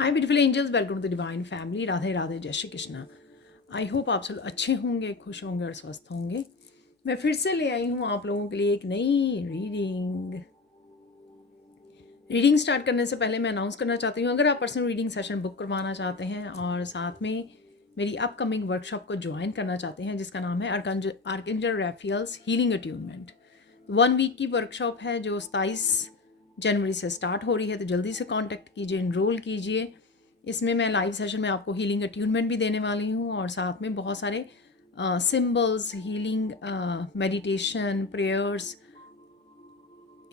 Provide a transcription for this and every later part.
Hi beautiful angels, welcome to the divine family. Radhe Radhe, जय Shri Krishna. I hope आप सब अच्छे होंगे, खुश होंगे और स्वस्थ होंगे। मैं फिर से ले आई हूँ आप लोगों के लिए एक नई रीडिंग स्टार्ट करने से पहले मैं अनाउंस करना चाहती हूँ, अगर आप पर्सनल रीडिंग सेशन बुक करवाना चाहते हैं और साथ में मेरी अपकमिंग वर्कशॉप को ज्वाइन करना चाहते हैं जिसका नाम है आर्कएंजल रैफियल्स हीलिंग अट्यूनमेंट। 1 वीक की वर्कशॉप है जो 27 जनवरी से स्टार्ट हो रही है, तो जल्दी से कांटेक्ट कीजिए, इनरोल कीजिए। इसमें मैं लाइव सेशन में आपको हीलिंग अट्यूनमेंट भी देने वाली हूँ और साथ में बहुत सारे symbols, healing, meditation, prayers,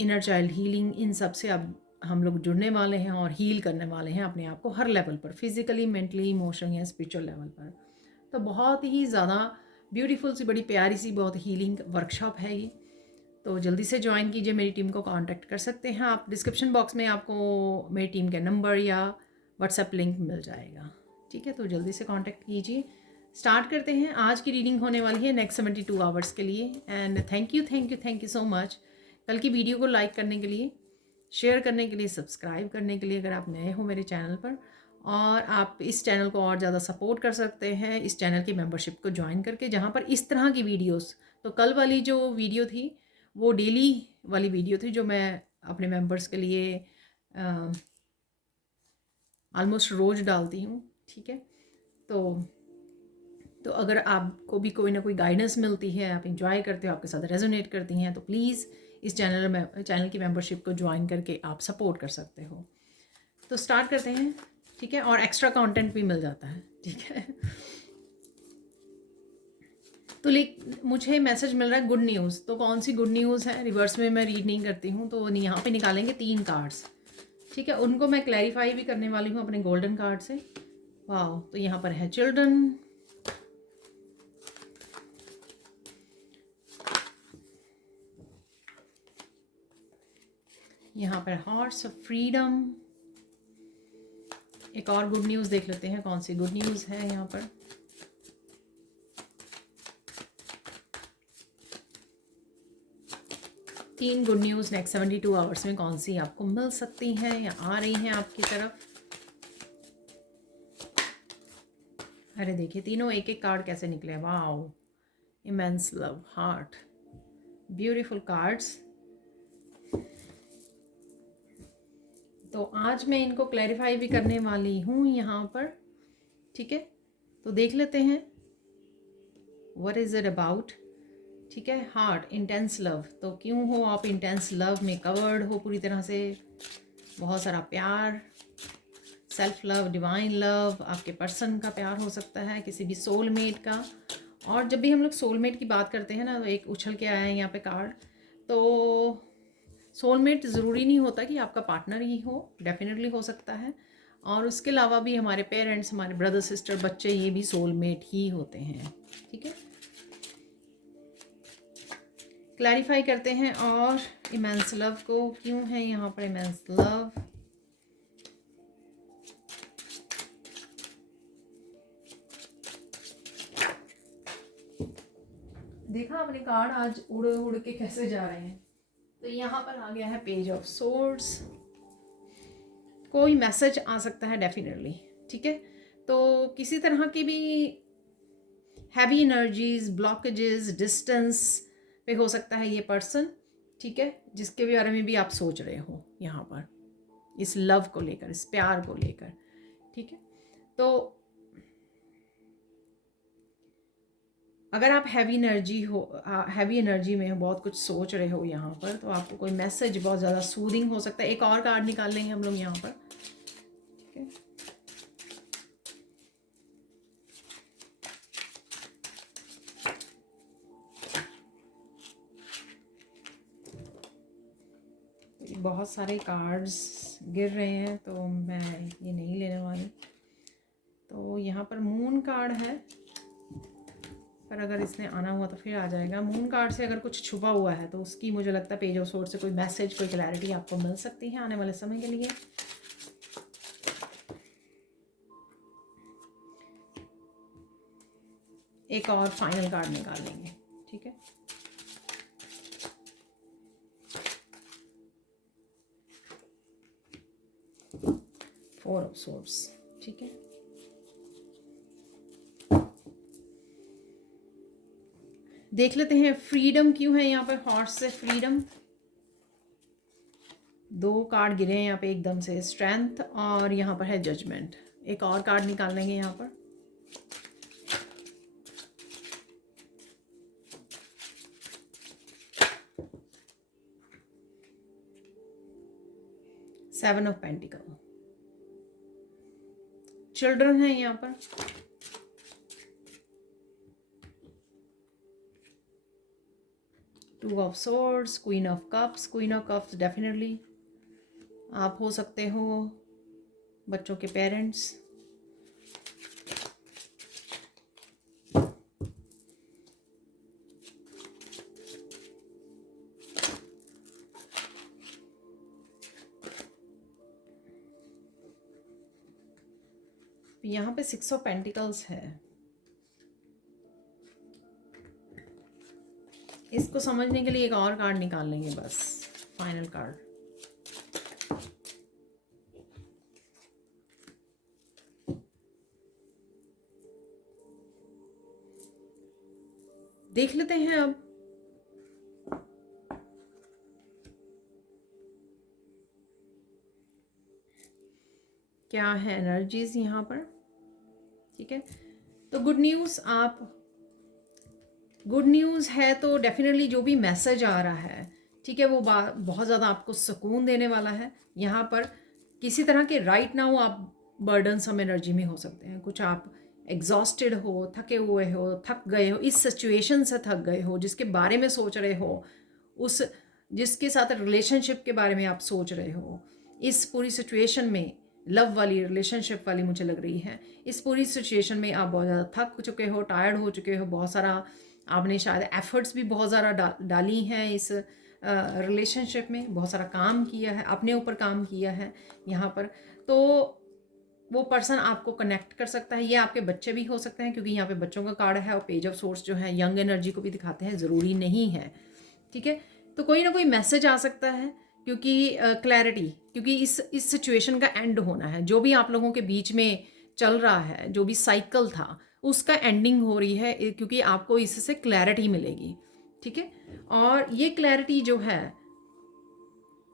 inner child healing, इन सब से अब हम लोग जुड़ने वाले हैं और हील करने वाले हैं अपने आप को हर लेवल पर, फिजिकली, मेंटली, इमोशनली या स्पिरिचुअल लेवल पर। तो बहुत ही ज़्यादा ब्यूटीफुल सी, बड़ी प्यारी सी, बहुत हीलिंग वर्कशॉप है ये। तो जल्दी से ज्वाइन कीजिए, मेरी टीम को कांटेक्ट कर सकते हैं आप। डिस्क्रिप्शन बॉक्स में आपको मेरी टीम के नंबर या व्हाट्सएप लिंक मिल जाएगा, ठीक है। तो जल्दी से कांटेक्ट कीजिए। स्टार्ट करते हैं। आज की रीडिंग होने वाली है नेक्स्ट 72 आवर्स के लिए। And thank you so much कल की वीडियो को लाइक करने के लिए, शेयर करने के लिए, सब्सक्राइब करने के लिए अगर आप नए हो मेरे चैनल पर। और आप इस चैनल को और ज़्यादा सपोर्ट कर सकते हैं इस चैनल की मेंबरशिप को ज्वाइन करके, जहाँ पर इस तरह की वीडियोस, तो कल वाली जो वीडियो थी वो डेली वाली वीडियो थी जो मैं अपने मेंबर्स के लिए ऑलमोस्ट रोज़ डालती हूँ, ठीक है। तो अगर आपको भी कोई ना कोई गाइडेंस मिलती है, आप इंजॉय करते हो, आपके साथ रेजोनेट करती हैं, तो प्लीज़ इस चैनल की मेंबरशिप को ज्वाइन करके आप सपोर्ट कर सकते हो। तो स्टार्ट करते हैं, ठीक है। और एक्स्ट्रा कंटेंट भी मिल जाता है, ठीक है। तो मुझे मैसेज मिल रहा है गुड न्यूज़। तो कौन सी गुड न्यूज़ है? रिवर्स में मैं रीड नहीं करती हूँ, तो यहाँ पे निकालेंगे 3 कार्ड्स, ठीक है। उनको मैं क्लैरिफाई भी करने वाली हूँ अपने गोल्डन कार्ड से। वाह, तो यहाँ पर है चिल्ड्रन, यहाँ पर हॉर्स ऑफ फ्रीडम। एक और गुड न्यूज़ देख लेते हैं, कौन सी गुड न्यूज़ है यहाँ पर। तीन गुड न्यूज़ नेक्स्ट 72 आवर्स में कौन सी आपको मिल सकती हैं या आ रही हैं आपकी तरफ। अरे देखिए, तीनों एक एक कार्ड कैसे निकले। Wow, immense love, heart, beautiful cards. तो आज मैं इनको क्लैरिफाई भी करने वाली हूँ यहाँ पर, ठीक है। तो देख लेते हैं व्हाट इज़ इट अबाउट, ठीक है। Heart, intense love. तो क्यों हो आप इंटेंस लव में कवर्ड हो पूरी तरह से, बहुत सारा प्यार, सेल्फ लव, डिवाइन लव, आपके पर्सन का प्यार हो सकता है, किसी भी सोलमेट का। और जब भी हम लोग सोलमेट की बात करते हैं ना, तो एक उछल के आया है यहाँ पे कार्ड। तो सोलमेट ज़रूरी नहीं होता कि आपका पार्टनर ही हो, डेफिनेटली हो सकता है। और उसके अलावा भी हमारे पेरेंट्स, हमारे ब्रदर सिस्टर, बच्चे, ये भी सोलमेट ही होते हैं, ठीक है। क्लैरिफाई करते हैं। और इमेंस लव को क्यों है यहाँ पर इमेंस लव। देखा आपने कार्ड आज उड़ उड़ के कैसे जा रहे हैं। तो यहाँ पर आ गया है पेज ऑफ सोर्ड्स। कोई मैसेज आ सकता है डेफिनेटली, ठीक है। तो किसी तरह की भी हैवी एनर्जीज, ब्लॉकेजेस, डिस्टेंस पे हो सकता है ये पर्सन, ठीक है, जिसके बारे में भी आप सोच रहे हो यहाँ पर, इस लव को लेकर, इस प्यार को लेकर, ठीक है। तो अगर आप हैवी एनर्जी में हो, बहुत कुछ सोच रहे हो यहाँ पर, तो आपको कोई मैसेज बहुत ज़्यादा सूदिंग हो सकता है। एक और कार्ड निकाल लेंगे हम लोग यहाँ पर, ठीक है। बहुत सारे कार्ड्स गिर रहे हैं तो मैं ये नहीं लेने वाली। तो यहाँ पर मून कार्ड है, पर अगर इसने आना हुआ तो फिर आ जाएगा। मून कार्ड से अगर कुछ छुपा हुआ है तो उसकी मुझे लगता है पेज ऑफ सोर्ड से कोई मैसेज, कोई क्लैरिटी आपको मिल सकती है आने वाले समय के लिए। एक और फाइनल कार्ड निकाल लेंगे, ठीक है। 4 ऑफ सोर्ड्स, ठीक है। देख लेते हैं फ्रीडम क्यों है यहाँ पर, हॉर्स से फ्रीडम। 2 कार्ड गिरे हैं यहाँ पे एकदम से, स्ट्रेंथ और यहाँ पर है जजमेंट। एक और कार्ड निकाल लेंगे यहाँ पर। सेवन ऑफ पेंटिकल, चिल्ड्रन है यहाँ पर। Two of swords, queen of cups. Queen of cups definitely आप हो सकते हो बच्चों के पेरेंट्स। यहाँ पे 6 ऑफ पेंटिकल्स है। इसको समझने के लिए एक और कार्ड निकाल लेंगे बस, फाइनल कार्ड। देख लेते हैं अब क्या है एनर्जीज यहाँ पर, ठीक है। तो गुड न्यूज़ है तो डेफिनेटली जो भी मैसेज आ रहा है, ठीक है, वो बहुत ज़्यादा आपको सुकून देने वाला है। यहाँ पर किसी तरह के राइट नाउ आप बर्डन सम एनर्जी में हो सकते हैं। कुछ आप एग्जॉस्टेड हो, थके हुए हो, थक गए हो, इस सिचुएशन से थक गए हो जिसके बारे में सोच रहे हो, उस जिसके साथ रिलेशनशिप के बारे में आप सोच रहे हो। इस पूरी सिचुएशन में लव वाली, रिलेशनशिप वाली मुझे लग रही है। इस पूरी सिचुएशन में आप बहुत ज़्यादा थक चुके हो, टायर्ड हो चुके हो। बहुत सारा आपने शायद एफर्ट्स भी बहुत ज़्यादा डाली हैं इस रिलेशनशिप में, बहुत सारा काम किया है, अपने ऊपर काम किया है यहाँ पर। तो वो पर्सन आपको कनेक्ट कर सकता है। ये आपके बच्चे भी हो सकते हैं क्योंकि यहाँ पे बच्चों का कार्ड है और पेज ऑफ सोर्स जो है यंग एनर्जी को भी दिखाते हैं, ज़रूरी नहीं है, ठीक है। तो कोई ना कोई मैसेज आ सकता है क्योंकि क्लैरिटी, क्योंकि इस सिचुएशन का एंड होना है। जो भी आप लोगों के बीच में चल रहा है, जो भी साइकिल था, उसका एंडिंग हो रही है क्योंकि आपको इससे क्लैरिटी मिलेगी, ठीक है। और ये क्लैरिटी जो है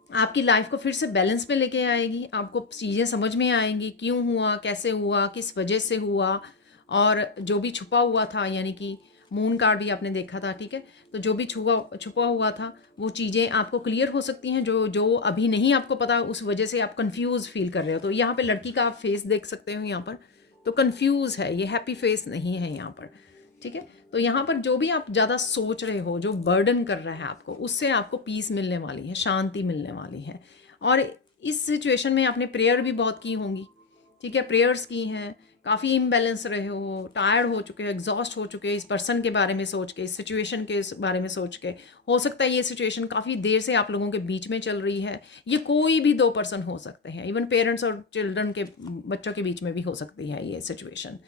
आपकी लाइफ को फिर से बैलेंस में लेके आएगी। आपको चीज़ें समझ में आएंगी, क्यों हुआ, कैसे हुआ, किस वजह से हुआ, और जो भी छुपा हुआ था, यानी कि मून कार्ड भी आपने देखा था, ठीक है। तो जो भी छुपा हुआ था वो चीज़ें आपको क्लियर हो सकती हैं, जो अभी नहीं आपको पता, उस वजह से आप कंफ्यूज फील कर रहे हो। तो यहाँ पे लड़की का आप फेस देख सकते हो यहाँ पर, तो कंफ्यूज है, ये हैप्पी फेस नहीं है यहाँ पर, ठीक है। तो यहाँ पर जो भी आप ज़्यादा सोच रहे हो, जो बर्डन कर रहा है आपको, उससे आपको पीस मिलने वाली है, शांति मिलने वाली है। और इस सिचुएशन में आपने प्रेयर भी बहुत की होंगी, ठीक है, प्रेयर्स की हैं, काफ़ी इम्बैलेंस रहे हो, टायर्ड हो चुके हो, एग्जॉस्ट हो चुके हो इस पर्सन के बारे में सोच के, इस सिचुएशन के बारे में सोच के। हो सकता है ये सिचुएशन काफ़ी देर से आप लोगों के बीच में चल रही है। ये कोई भी 2 पर्सन हो सकते हैं, इवन पेरेंट्स और चिल्ड्रन के, बच्चों के बीच में भी हो सकती है ये सिचुएशन,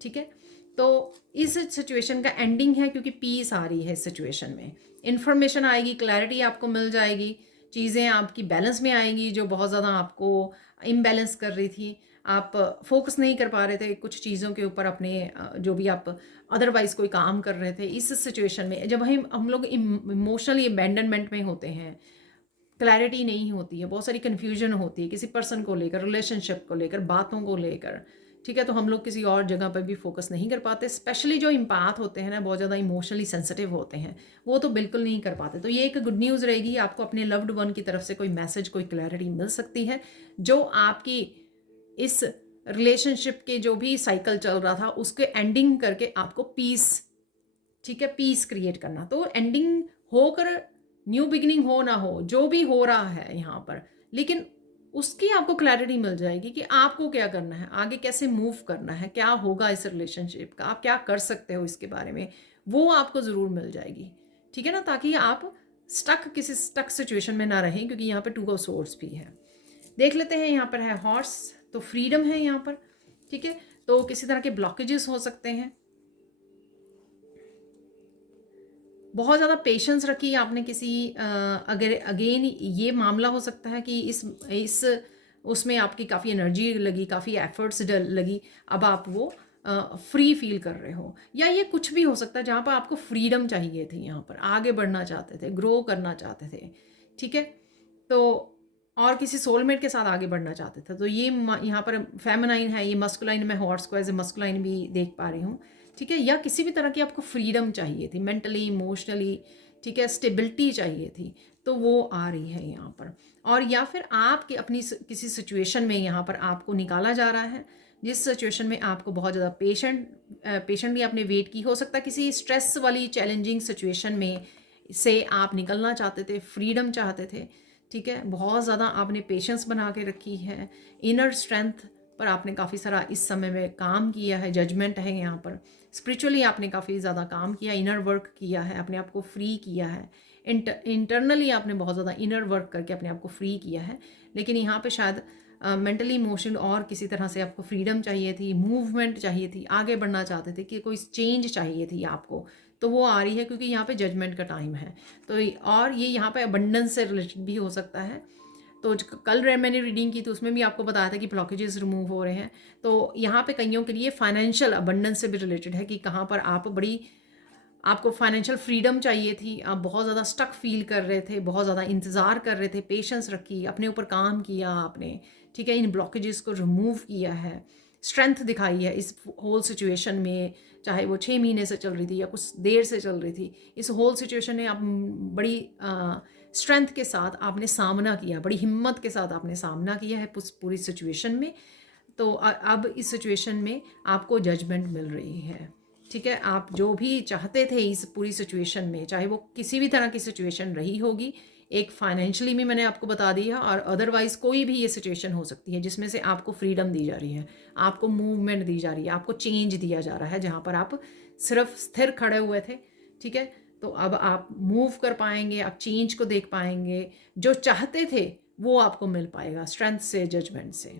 ठीक है। तो इस सिचुएशन का एंडिंग है क्योंकि पीस आ रही है इस सिचुएशन में। इन्फॉर्मेशन आएगी, क्लैरिटी आपको मिल जाएगी, चीज़ें आपकी बैलेंस में आएंगी जो बहुत ज़्यादा आपको इम्बैलेंस कर रही थी। आप फोकस नहीं कर पा रहे थे कुछ चीज़ों के ऊपर, अपने जो भी आप अदरवाइज़ कोई काम कर रहे थे। इस सिचुएशन में जब हम लोग इमोशनली अबैंडनमेंट में होते हैं, क्लैरिटी नहीं होती है, बहुत सारी कन्फ्यूजन होती है किसी पर्सन को लेकर, रिलेशनशिप को लेकर, बातों को लेकर, ठीक है। तो हम लोग किसी और जगह पर भी फोकस नहीं कर पाते। स्पेशली जो इम्पैथ होते हैं ना, बहुत ज़्यादा इमोशनली सेंसिटिव होते हैं, वो तो बिल्कुल नहीं कर पाते। तो ये एक गुड न्यूज़ रहेगी, आपको अपने लव्ड वन की तरफ से कोई मैसेज, कोई क्लैरिटी मिल सकती है, जो आपकी इस रिलेशनशिप के जो भी साइकिल चल रहा था उसके एंडिंग करके आपको पीस, ठीक है, पीस क्रिएट करना। तो एंडिंग होकर न्यू बिगिनिंग हो ना हो, जो भी हो रहा है यहाँ पर, लेकिन उसकी आपको क्लैरिटी मिल जाएगी कि आपको क्या करना है, आगे कैसे मूव करना है, क्या होगा इस रिलेशनशिप का, आप क्या कर सकते हो इसके बारे में, वो आपको ज़रूर मिल जाएगी, ठीक है ना, ताकि आप किसी स्टक सिचुएशन में ना रहें। क्योंकि यहाँ पर 2 ऑफ सोर्ड्स भी है। देख लेते हैं, यहाँ पर है हॉर्स, तो फ्रीडम है यहाँ पर, ठीक है। तो किसी तरह के ब्लॉकेजेस हो सकते हैं, बहुत ज़्यादा पेशेंस रखिए आपने किसी अगर अगेन ये मामला हो सकता है कि इस उसमें आपकी काफ़ी एनर्जी लगी, काफ़ी एफर्ट्स लगी, अब आप वो फ्री फील कर रहे हो, या ये कुछ भी हो सकता है जहाँ पर आपको फ्रीडम चाहिए थी, यहाँ पर आगे बढ़ना चाहते थे, ग्रो करना चाहते थे, ठीक है। तो और किसी सोलमेट के साथ आगे बढ़ना चाहते थे, तो ये यहाँ पर फेमिनाइन है, ये मस्कुलाइन, मैं हॉर्स को एज ए मस्कुलाइन भी देख पा रही हूँ, ठीक है। या किसी भी तरह की आपको फ्रीडम चाहिए थी, मेंटली, इमोशनली, ठीक है, स्टेबिलिटी चाहिए थी, तो वो आ रही है यहाँ पर। और या फिर आपकी अपनी किसी सिचुएशन में यहाँ पर आपको निकाला जा रहा है, जिस सिचुएशन में आपको बहुत ज़्यादा पेशेंटली आपने वेट की, हो सकता है किसी स्ट्रेस वाली चैलेंजिंग सिचुएशन में से आप निकलना चाहते थे, फ्रीडम चाहते थे, ठीक है। बहुत ज़्यादा आपने पेशेंस बना के रखी है, इनर स्ट्रेंथ पर आपने काफ़ी सारा इस समय में काम किया है, जजमेंट है यहाँ पर, स्पिरिचुअली आपने काफ़ी ज़्यादा काम किया, इनर वर्क किया है, अपने आप को फ्री किया है, इंटरनली आपने बहुत ज़्यादा इनर वर्क करके अपने आप को फ्री किया है। लेकिन यहाँ पे शायद मेंटली, इमोशनल और किसी तरह से आपको फ्रीडम चाहिए थी, मूवमेंट चाहिए थी, आगे बढ़ना चाहते थे, कि कोई चेंज चाहिए थी आपको, तो वो आ रही है, क्योंकि यहाँ पे जजमेंट का टाइम है। तो और ये यहाँ पे अबंडेंस से रिलेटेड भी हो सकता है। तो कल मैंने रीडिंग की तो उसमें भी आपको बताया था कि ब्लॉकेजेस रिमूव हो रहे हैं, तो यहाँ पे कईयों के लिए फाइनेंशियल अबंडेंस से भी रिलेटेड है, कि कहाँ पर आप आपको फाइनेंशियल फ्रीडम चाहिए थी, आप बहुत ज़्यादा स्टक फील कर रहे थे, बहुत ज़्यादा इंतज़ार कर रहे थे, पेशेंस रखी, अपने ऊपर काम किया आपने, ठीक है, इन ब्लॉकेजेस को रिमूव किया है, स्ट्रेंथ दिखाई है इस होल सिचुएशन में, चाहे वो 6 महीने से चल रही थी या कुछ देर से चल रही थी, इस होल सिचुएशन में आप बड़ी स्ट्रेंथ के साथ आपने सामना किया, बड़ी हिम्मत के साथ आपने सामना किया है पूरी सिचुएशन में। तो अब इस सिचुएशन में आपको जजमेंट मिल रही है, ठीक है। आप जो भी चाहते थे इस पूरी सिचुएशन में, चाहे वो किसी भी तरह की सिचुएशन रही होगी, एक फाइनेंशियली भी मैंने आपको बता दिया, और अदरवाइज कोई भी ये सिचुएशन हो सकती है जिसमें से आपको फ्रीडम दी जा रही है, आपको मूवमेंट दी जा रही है, आपको चेंज दिया जा रहा है, जहाँ पर आप सिर्फ स्थिर खड़े हुए थे, ठीक है। तो अब आप मूव कर पाएंगे, आप चेंज को देख पाएंगे, जो चाहते थे वो आपको मिल पाएगा, स्ट्रेंथ से, जजमेंट से,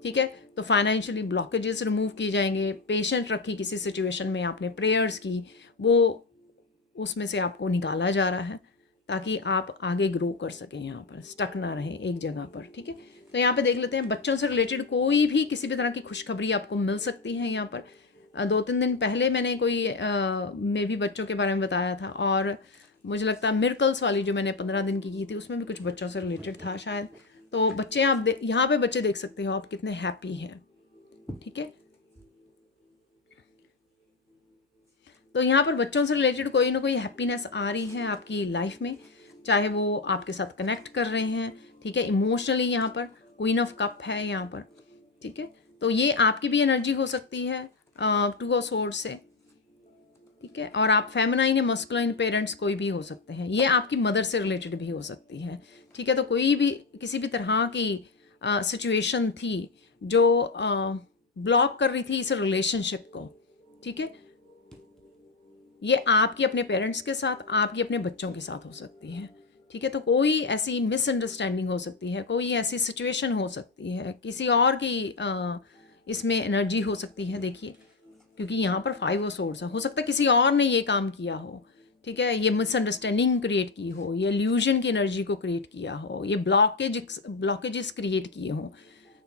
ठीक है। तो फाइनेंशियली ब्लॉकेजेस रिमूव किए जाएंगे, पेशेंट रखी किसी सिचुएशन में आपने, प्रेयर्स की, वो उसमें से आपको निकाला जा रहा है, ताकि आप आगे ग्रो कर सकें, यहाँ पर स्टक ना रहें एक जगह पर, ठीक है। तो यहाँ पे देख लेते हैं, बच्चों से रिलेटेड कोई भी किसी भी तरह की खुशखबरी आपको मिल सकती है यहाँ पर। 2-3 दिन पहले मैंने कोई में भी बच्चों के बारे में बताया था, और मुझे लगता है मिर्कल्स वाली जो मैंने 15 दिन की थी उसमें भी कुछ बच्चों से रिलेटेड था शायद। तो बच्चे आप यहाँ पे बच्चे देख सकते हो आप कितने हैप्पी हैं, ठीक है। तो यहाँ पर बच्चों से रिलेटेड कोई ना कोई हैप्पीनेस आ रही है आपकी लाइफ में, चाहे वो आपके साथ कनेक्ट कर रहे हैं, ठीक है। इमोशनली यहाँ पर क्वीन ऑफ कप है यहाँ पर, ठीक है। तो ये आपकी भी एनर्जी हो सकती है 2 ऑफ सोर्ड से, ठीक है। और आप फेमिनाइन या मस्कुलाइन पेरेंट्स कोई भी हो सकते हैं, ये आपकी मदर से रिलेटेड भी हो सकती है, ठीक है। तो कोई भी किसी भी तरह की सिचुएशन थी जो ब्लॉक कर रही थी इस रिलेशनशिप को, ठीक है, ये आपकी अपने पेरेंट्स के साथ, आपकी अपने बच्चों के साथ हो सकती है, ठीक है। तो कोई ऐसी मिसअंडरस्टैंडिंग हो सकती है, कोई ऐसी सिचुएशन हो सकती है, किसी और की इसमें एनर्जी हो सकती है, देखिए, क्योंकि यहाँ पर 5 ऑफ सोर्ड्स है, हो सकता है किसी और ने ये काम किया हो, ठीक है, ये मिसअंडरस्टैंडिंग क्रिएट की हो, ये इल्यूजन की एनर्जी को क्रिएट किया हो, ये ब्लॉकेजेस क्रिएट किए हों।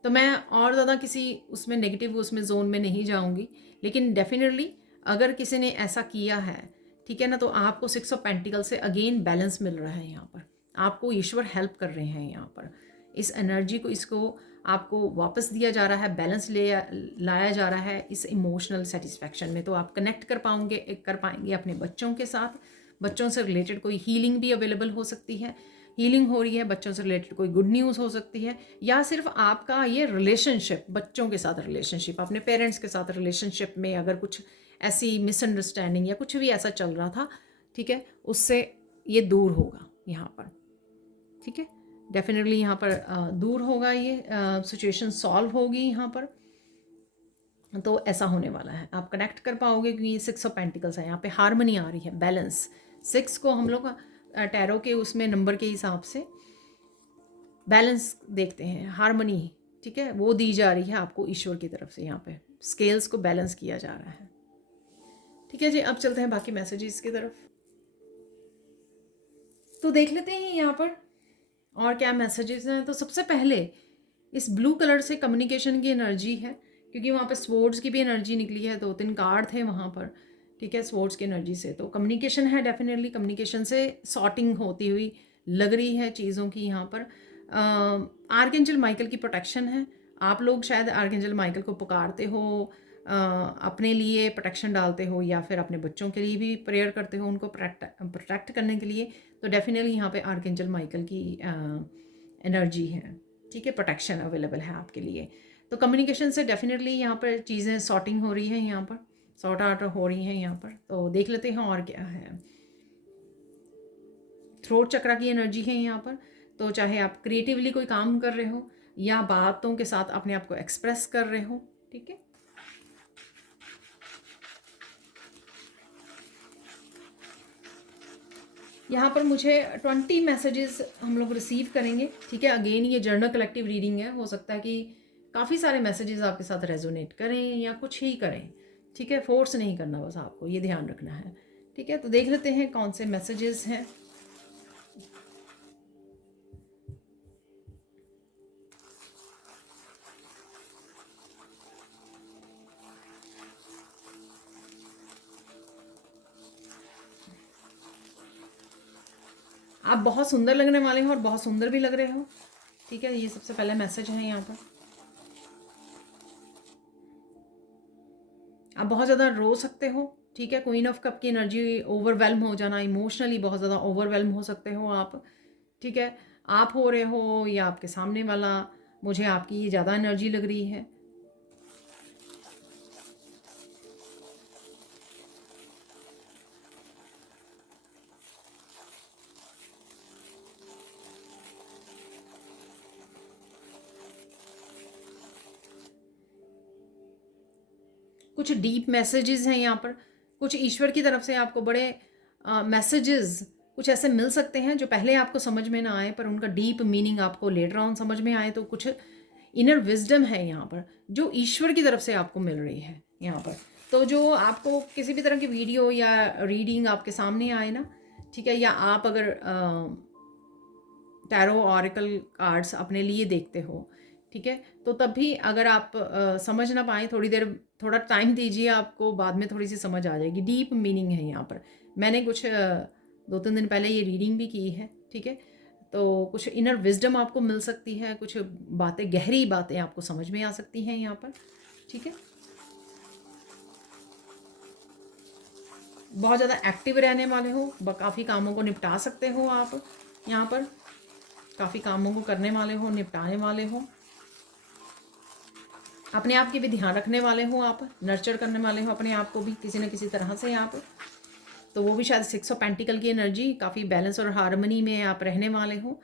तो मैं और ज़्यादा किसी उसमें नेगेटिव उसमें जोन में नहीं जाऊँगी, लेकिन डेफिनेटली अगर किसी ने ऐसा किया है, ठीक है ना, तो आपको 6 ऑफ पेंटिकल से अगेन बैलेंस मिल रहा है यहाँ पर, आपको ईश्वर हेल्प कर रहे हैं यहाँ पर, इस एनर्जी को, इसको आपको वापस दिया जा रहा है, बैलेंस लाया जा रहा है इस इमोशनल सेटिस्फैक्शन में। तो आप कनेक्ट कर पाएंगे अपने बच्चों के साथ, बच्चों से रिलेटेड कोई हीलिंग भी अवेलेबल हो सकती है, हीलिंग हो रही है, बच्चों से रिलेटेड कोई गुड न्यूज़ हो सकती है, या सिर्फ आपका ये रिलेशनशिप, बच्चों के साथ रिलेशनशिप, अपने पेरेंट्स के साथ रिलेशनशिप में अगर कुछ ऐसी मिसअंडरस्टैंडिंग या कुछ भी ऐसा चल रहा था, ठीक है, उससे ये दूर होगा यहाँ पर, ठीक है। डेफिनेटली यहाँ पर दूर होगा, ये सिचुएशन सॉल्व होगी यहाँ पर, तो ऐसा होने वाला है, आप कनेक्ट कर पाओगे, क्योंकि ये 6 ऑफ पेंटिकल्स है, यहाँ पे हार्मनी आ रही है, बैलेंस। 6 को हम लोग टैरो के उसमें नंबर के हिसाब से बैलेंस देखते हैं, हार्मनी, ठीक है, वो दी जा रही है आपको ईश्वर की तरफ से, यहाँ पे स्केल्स को बैलेंस किया जा रहा है, ठीक है जी। अब चलते हैं बाकी मैसेजेस की तरफ, तो देख लेते हैं यहाँ पर और क्या मैसेजेस हैं। तो सबसे पहले इस ब्लू कलर से कम्युनिकेशन की एनर्जी है, क्योंकि वहाँ पे स्वॉर्ड्स की भी एनर्जी निकली है, 2-3 कार्ड थे वहाँ पर, ठीक है, स्वॉर्ड्स की एनर्जी से। तो कम्युनिकेशन है, डेफिनेटली कम्युनिकेशन से सॉर्टिंग होती हुई लग रही है चीज़ों की यहाँ पर। आर्कएंजल माइकल की प्रोटेक्शन है। आप लोग शायद आर्कएंजल माइकल को पुकारते हो, अपने लिए प्रोटेक्शन डालते हो, या फिर अपने बच्चों के लिए भी प्रेयर करते हो उनको प्रोटेक्ट करने के लिए। तो डेफिनेटली यहाँ पे आर्कएंजल माइकल की एनर्जी है, ठीक है, प्रोटेक्शन अवेलेबल है आपके लिए। तो कम्युनिकेशन से डेफिनेटली यहाँ पर चीज़ें सॉर्टिंग हो रही हैं, यहाँ पर सॉर्ट आउट हो रही हैं यहाँ पर। तो देख लेते हैं और क्या है। थ्रोट चक्रा की एनर्जी है यहाँ पर। तो चाहे आप क्रिएटिवली कोई काम कर रहे हो या बातों के साथ अपने आप को एक्सप्रेस कर रहे हो, ठीक है। यहाँ पर मुझे 20 मैसेजेस हम लोग रिसीव करेंगे, ठीक है। अगेन ये जर्नल कलेक्टिव रीडिंग है, हो सकता है कि काफ़ी सारे मैसेजेस आपके साथ रेजोनेट करें या कुछ ही करें, ठीक है। फोर्स नहीं करना, बस आपको ये ध्यान रखना है, ठीक है। तो देख लेते हैं कौन से मैसेजेस हैं। आप बहुत सुंदर लगने वाले हो और बहुत सुंदर भी लग रहे हो, ठीक है। ये सबसे पहले मैसेज है यहाँ पर। आप बहुत ज़्यादा रो सकते हो, ठीक है। क्वीन ऑफ कप की एनर्जी, ओवरवेल्म हो जाना, इमोशनली बहुत ज़्यादा ओवरवेल्म हो सकते हो आप, ठीक है। आप हो रहे हो या आपके सामने वाला, मुझे आपकी ज़्यादा एनर्जी लग रही है। कुछ डीप मैसेजेस हैं यहाँ पर, कुछ ईश्वर की तरफ से आपको बड़े मैसेजेस कुछ ऐसे मिल सकते हैं जो पहले आपको समझ में ना आए, पर उनका डीप मीनिंग आपको लेटर ऑन समझ में आए। तो कुछ इनर विजडम है यहाँ पर जो ईश्वर की तरफ से आपको मिल रही है यहाँ पर। तो जो आपको किसी भी तरह की वीडियो या रीडिंग आपके सामने आए ना, ठीक है, या आप अगर टैरो ऑरेकल कार्ड्स अपने लिए देखते हो, ठीक है, तो तब भी अगर आप समझ ना पाए, थोड़ी देर थोड़ा टाइम दीजिए, आपको बाद में थोड़ी सी समझ आ जाएगी। डीप मीनिंग है यहाँ पर। मैंने कुछ 2-3 दिन पहले ये रीडिंग भी की है, ठीक है। तो कुछ इनर विजडम आपको मिल सकती है, कुछ बातें, गहरी बातें आपको समझ में आ सकती हैं यहाँ पर, ठीक है। बहुत ज़्यादा एक्टिव रहने वाले हो, काफ़ी कामों को निपटा सकते हो आप यहाँ पर, काफ़ी कामों को करने वाले हो, निपटाने वाले हो, अपने आप की भी ध्यान रखने वाले हो आप, नर्चर करने वाले हो अपने आप को भी किसी न किसी तरह से आप। तो वो भी शायद 6 ऑफ पेंटिकल की एनर्जी, काफ़ी बैलेंस और हार्मनी में आप रहने वाले हो।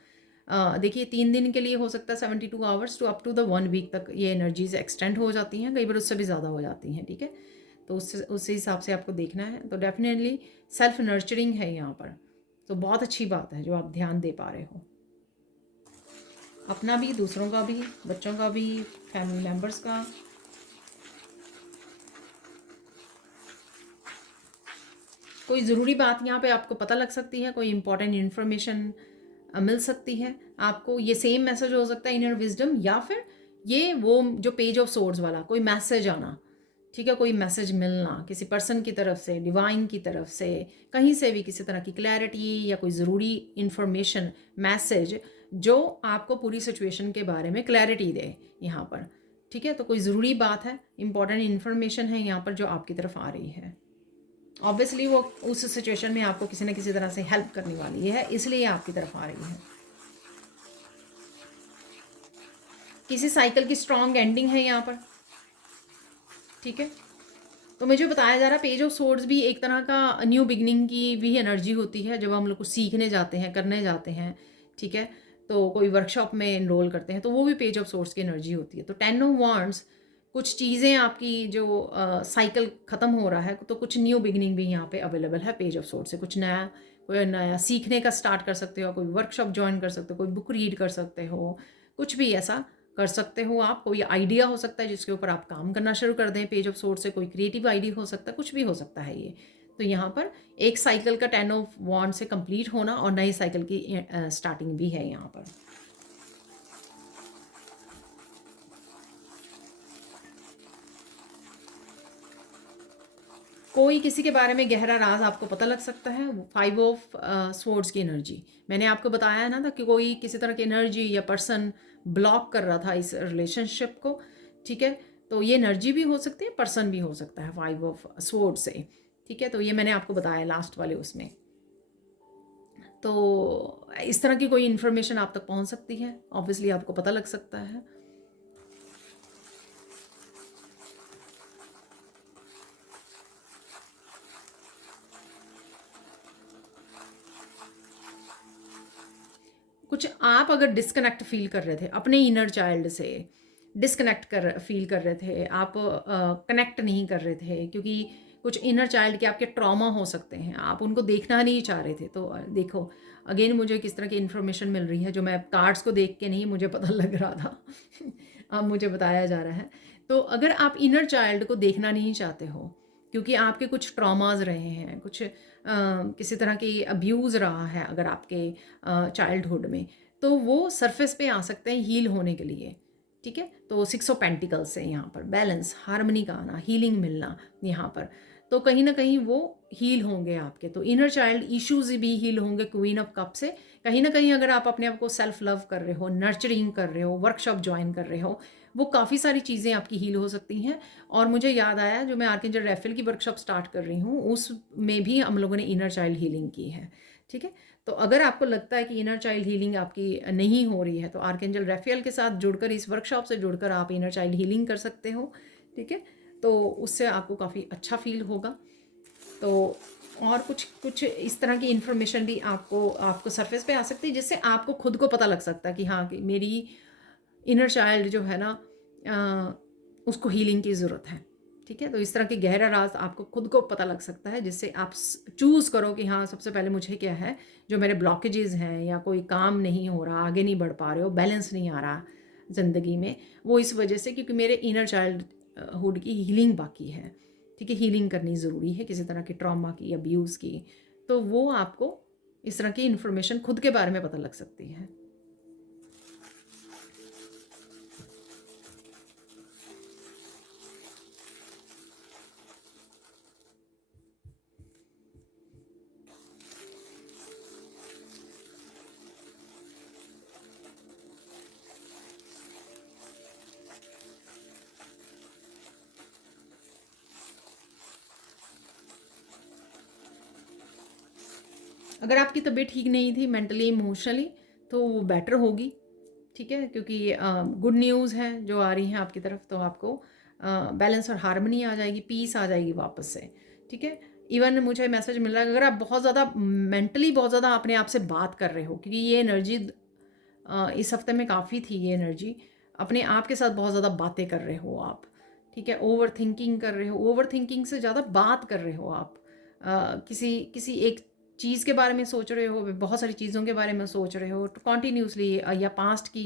देखिए 3 दिन के लिए हो सकता है, 72 hours to up to the 1 week तक ये एनर्जीज एक्सटेंड हो जाती हैं, कई बार उससे भी ज़्यादा हो जाती हैं, ठीक है। तो उस हिसाब से आपको देखना है। तो डेफिनेटली सेल्फ नर्चरिंग है यहाँ पर, तो बहुत अच्छी बात है जो आप ध्यान दे पा रहे हो, अपना भी, दूसरों का भी, बच्चों का भी, फैमिली मेम्बर्स का। कोई ज़रूरी बात यहाँ पे आपको पता लग सकती है, कोई इंपॉर्टेंट इन्फॉर्मेशन मिल सकती है आपको। ये सेम मैसेज हो सकता है, इनर विजडम, या फिर ये वो जो पेज ऑफ सोर्ड्स वाला कोई मैसेज आना, ठीक है, कोई मैसेज मिलना किसी पर्सन की तरफ से, डिवाइन की तरफ से, कहीं से भी किसी तरह की क्लैरिटी या कोई ज़रूरी इन्फॉर्मेशन, मैसेज जो आपको पूरी सिचुएशन के बारे में क्लैरिटी दे यहाँ पर, ठीक है। तो कोई ज़रूरी बात है, इंपॉर्टेंट इन्फॉर्मेशन है यहाँ पर जो आपकी तरफ आ रही है। ऑब्वियसली वो उस सिचुएशन में आपको किसी न किसी तरह से हेल्प करने वाली है, इसलिए आपकी तरफ आ रही है। किसी साइकिल की स्ट्रॉन्ग एंडिंग है यहाँ पर, ठीक है। तो मुझे बताया जा रहा है पेज ऑफ सोर्ड्स भी एक तरह का न्यू बिगनिंग की भी एनर्जी होती है, जब हम लोग कुछ सीखने जाते हैं, करने जाते हैं, ठीक है। तो कोई वर्कशॉप में इनरोल करते हैं तो वो भी पेज ऑफ सोर्ड्स की एनर्जी होती है। तो 10 ऑफ वांड्स, कुछ चीज़ें आपकी जो साइकिल ख़त्म हो रहा है, तो कुछ न्यू बिगनिंग भी यहाँ पे अवेलेबल है पेज ऑफ सोर्ड्स से। कुछ नया, कोई नया सीखने का स्टार्ट कर सकते हो, कोई वर्कशॉप ज्वाइन कर सकते हो, कोई बुक रीड कर सकते हो, कुछ भी ऐसा कर सकते हो आप। कोई आइडिया हो सकता है जिसके ऊपर आप काम करना शुरू कर दें पेज ऑफ सोर्ड से, कोई क्रिएटिव आइडिया हो सकता है, कुछ भी हो सकता है ये। तो यहाँ पर एक साइकिल का 10 ऑफ वांड से कंप्लीट होना और नई साइकिल की स्टार्टिंग भी है यहाँ पर। कोई किसी के बारे में गहरा राज आपको पता लग सकता है। 5 ऑफ स्वॉर्ड्स की एनर्जी मैंने आपको बताया ना था कि कोई किसी तरह की एनर्जी या पर्सन ब्लॉक कर रहा था इस रिलेशनशिप को, ठीक है। तो ये एनर्जी भी हो सकती है, पर्सन भी हो सकता है 5 ऑफ स्वॉर्ड से, ठीक है। तो ये मैंने आपको बताया लास्ट वाले उसमें। तो इस तरह की कोई इन्फॉर्मेशन आप तक पहुंच सकती है, ऑब्वियसली आपको पता लग सकता है। कुछ आप अगर डिस्कनेक्ट फील कर रहे थे अपने इनर चाइल्ड से, डिस्कनेक्ट कर फील कर रहे थे आप, कनेक्ट नहीं कर रहे थे, क्योंकि कुछ इनर चाइल्ड के आपके ट्रॉमा हो सकते हैं, आप उनको देखना नहीं चाह रहे थे। तो देखो अगेन मुझे किस तरह की इन्फॉर्मेशन मिल रही है जो मैं कार्ड्स को देख के नहीं मुझे पता लग रहा था अब मुझे बताया जा रहा है। तो अगर आप इनर चाइल्ड को देखना नहीं चाहते हो क्योंकि आपके कुछ ट्रॉमाज रहे हैं, कुछ किसी तरह की अब्यूज़ रहा है अगर आपके चाइल्डहुड में, तो वो सरफेस पे आ सकते हैं हील होने के लिए, ठीक है। तो 6 ऑफ पेंटिकल्स से यहाँ पर बैलेंस, हार्मनी का आना, हीलिंग मिलना यहाँ पर, तो कहीं ना कहीं वो हील होंगे आपके। तो इनर चाइल्ड इश्यूज भी हील होंगे क्वीन ऑफ कप से। कहीं ना कहीं अगर आप अपने आप को सेल्फ लव कर रहे हो, नर्चरिंग कर रहे हो, वर्कशॉप ज्वाइन कर रहे हो, वो काफ़ी सारी चीज़ें आपकी हील हो सकती हैं। और मुझे याद आया जो मैं आर्कएंजल रैफेल की वर्कशॉप स्टार्ट कर रही हूँ उसमें भी हम लोगों ने इनर चाइल्ड हीलिंग की है, ठीक है। तो अगर आपको लगता है कि इनर चाइल्ड हीलिंग आपकी नहीं हो रही है तो आर्कएंजल रैफेल के साथ जुड़कर, इस वर्कशॉप से जुड़कर आप इनर चाइल्ड हीलिंग कर सकते हो, ठीक है। तो उससे आपको काफ़ी अच्छा फील होगा। तो और कुछ कुछ इस तरह की इन्फॉर्मेशन भी आपको आपको सरफेस पे आ सकती है जिससे आपको खुद को पता लग सकता है कि हाँ कि मेरी इनर चाइल्ड जो है ना उसको हीलिंग की ज़रूरत है, ठीक है। तो इस तरह के गहरा राज आपको खुद को पता लग सकता है जिससे आप चूज़ करो कि हाँ सबसे पहले मुझे क्या है, जो मेरे ब्लॉकेजेस हैं या कोई काम नहीं हो रहा, आगे नहीं बढ़ पा रहे हो, बैलेंस नहीं आ रहा ज़िंदगी में, वो इस वजह से क्योंकि मेरे इनर चाइल्ड हुड की हीलिंग बाकी है, ठीक है। हीलिंग करनी ज़रूरी है किसी तरह की ट्रॉमा की, अब्यूज़ की। तो वो आपको इस तरह की इन्फॉर्मेशन खुद के बारे में पता लग सकती है। अगर आपकी तबीयत ठीक नहीं थी मेंटली इमोशनली तो वो बेटर होगी, ठीक है, क्योंकि गुड न्यूज़ है जो आ रही हैं आपकी तरफ, तो आपको बैलेंस और हार्मनी आ जाएगी, पीस आ जाएगी वापस से, ठीक है। इवन मुझे मैसेज मिल रहा है अगर आप बहुत ज़्यादा मेंटली बहुत ज़्यादा अपने आप से बात कर रहे हो, क्योंकि ये एनर्जी इस हफ्ते में काफ़ी थी, ये एनर्जी अपने आप के साथ बहुत ज़्यादा बातें कर रहे हो आप, ठीक है। ओवर थिंकिंग कर रहे हो, ओवर थिंकिंग से ज़्यादा बात कर रहे हो आप, किसी किसी एक चीज़ के बारे में सोच रहे हो, बहुत सारी चीज़ों के बारे में सोच रहे हो कॉन्टीन्यूसली, या पास्ट की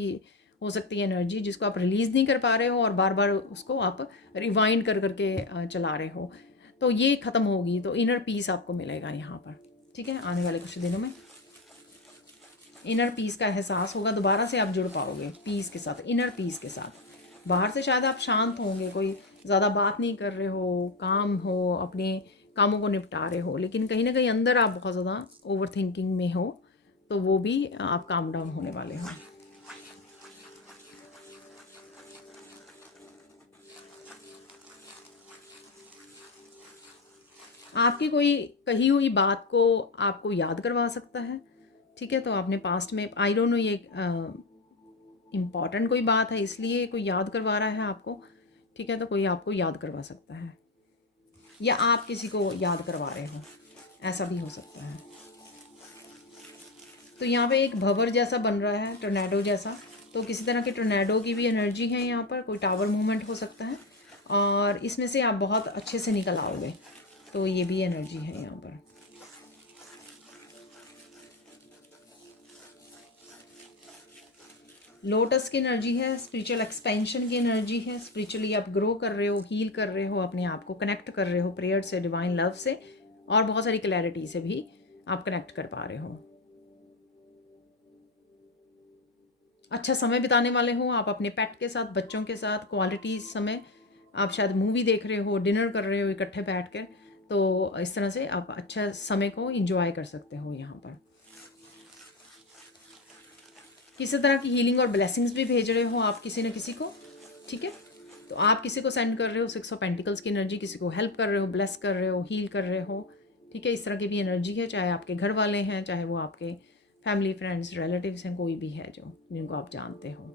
हो सकती है एनर्जी जिसको आप रिलीज़ नहीं कर पा रहे हो और बार बार उसको आप रिवाइंड कर करके चला रहे हो। तो ये ख़त्म होगी तो इनर पीस आपको मिलेगा यहाँ पर, ठीक है। आने वाले कुछ दिनों में इनर पीस का एहसास होगा, दोबारा से आप जुड़ पाओगे पीस के साथ, इनर पीस के साथ। बाहर से शायद आप शांत होंगे, कोई ज़्यादा बात नहीं कर रहे हो, काम हो, अपने कामों को निपटा रहे हो, लेकिन कहीं ना कहीं अंदर आप बहुत ज़्यादा ओवर थिंकिंग में हो, तो वो भी आप काम डाउन होने वाले हो। आपकी कोई कही हुई बात को आपको याद करवा सकता है, ठीक है। तो आपने पास्ट में, आई डोंट नो ये इम्पॉर्टेंट कोई बात है इसलिए कोई याद करवा रहा है आपको, ठीक है। तो कोई आपको याद करवा सकता है या आप किसी को याद करवा रहे हो, ऐसा भी हो सकता है। तो यहाँ पे एक भंवर जैसा बन रहा है, टोर्नेडो जैसा, तो किसी तरह के टोर्नेडो की भी एनर्जी है यहाँ पर, कोई टावर मूवमेंट हो सकता है और इसमें से आप बहुत अच्छे से निकल आओगे, तो ये भी एनर्जी है यहाँ पर। लोटस की एनर्जी है, स्पिरिचुअल एक्सपेंशन की एनर्जी है, स्पिरिचुअली आप ग्रो कर रहे हो, हील कर रहे हो, अपने आप को कनेक्ट कर रहे हो प्रेयर से, डिवाइन लव से, और बहुत सारी क्लैरिटी से भी आप कनेक्ट कर पा रहे हो। अच्छा समय बिताने वाले हो आप अपने पेट के साथ, बच्चों के साथ, क्वालिटी समय, आप शायद मूवी देख रहे हो, डिनर कर रहे हो इकट्ठे बैठ कर, तो इस तरह से आप अच्छा समय को एंजॉय कर सकते हो यहाँ पर। किसी तरह की हीलिंग और ब्लेसिंग्स भी भेज रहे हो आप किसी न किसी को, ठीक है। तो आप किसी को सेंड कर रहे हो 6 ऑफ पेंटिकल्स की एनर्जी, किसी को हेल्प कर रहे हो, ब्लेस कर रहे हो, हील कर रहे हो, ठीक है। इस तरह की भी एनर्जी है, चाहे आपके घर वाले हैं, चाहे वो आपके फैमिली, फ्रेंड्स, रिलेटिव्स हैं, कोई भी है जो जिनको आप जानते हो।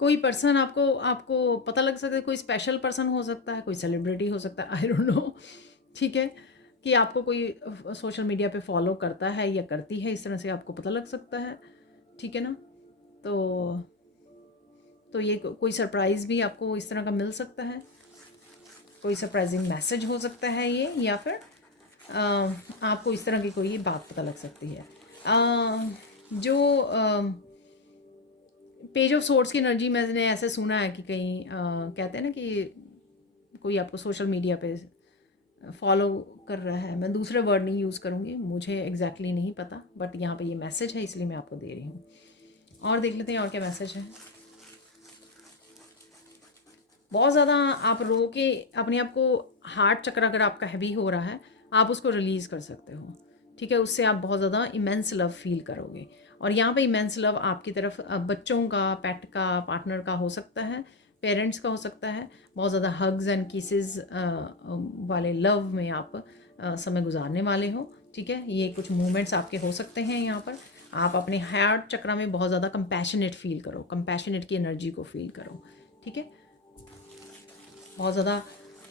कोई पर्सन आपको आपको पता लग सकता है, कोई स्पेशल पर्सन हो सकता है, कोई सेलिब्रिटी हो सकता है, आई डोंट नो, ठीक है। कि आपको कोई सोशल मीडिया पे फॉलो करता है या करती है, इस तरह से आपको पता लग सकता है, ठीक है ना। तो ये कोई सरप्राइज़ भी आपको इस तरह का मिल सकता है, कोई सरप्राइजिंग मैसेज हो सकता है ये, या फिर आपको इस तरह की कोई बात पता लग सकती है। जो पेज ऑफ सोर्ड्स की एनर्जी मैंने ऐसे सुना है कि कहीं कहते हैं ना कि कोई आपको सोशल मीडिया पे फॉलो कर रहा है, मैं दूसरे वर्ड नहीं यूज़ करूँगी, मुझे एग्जैक्टली नहीं पता, बट यहाँ पे ये मैसेज है इसलिए मैं आपको दे रही हूँ। और देख लेते हैं और क्या मैसेज है। बहुत ज़्यादा आप रो के अपने आप को, हार्ट चक्र अगर आपका हैवी हो रहा है, आप उसको रिलीज़ कर सकते हो, ठीक है। उससे आप बहुत ज़्यादा इमेंस लव फील करोगे। और यहाँ पे इमेंस लव आपकी तरफ बच्चों का, पेट का, पार्टनर का हो सकता है, पेरेंट्स का हो सकता है। बहुत ज़्यादा हग्स एंड किसेस वाले लव में आप समय गुजारने वाले हो, ठीक है। ये कुछ मूवमेंट्स आपके हो सकते हैं यहाँ पर। आप अपने हार्ट चक्र में बहुत ज़्यादा कंपैशनेट फील करो, कंपैशनेट की एनर्जी को फील करो, ठीक है। बहुत ज़्यादा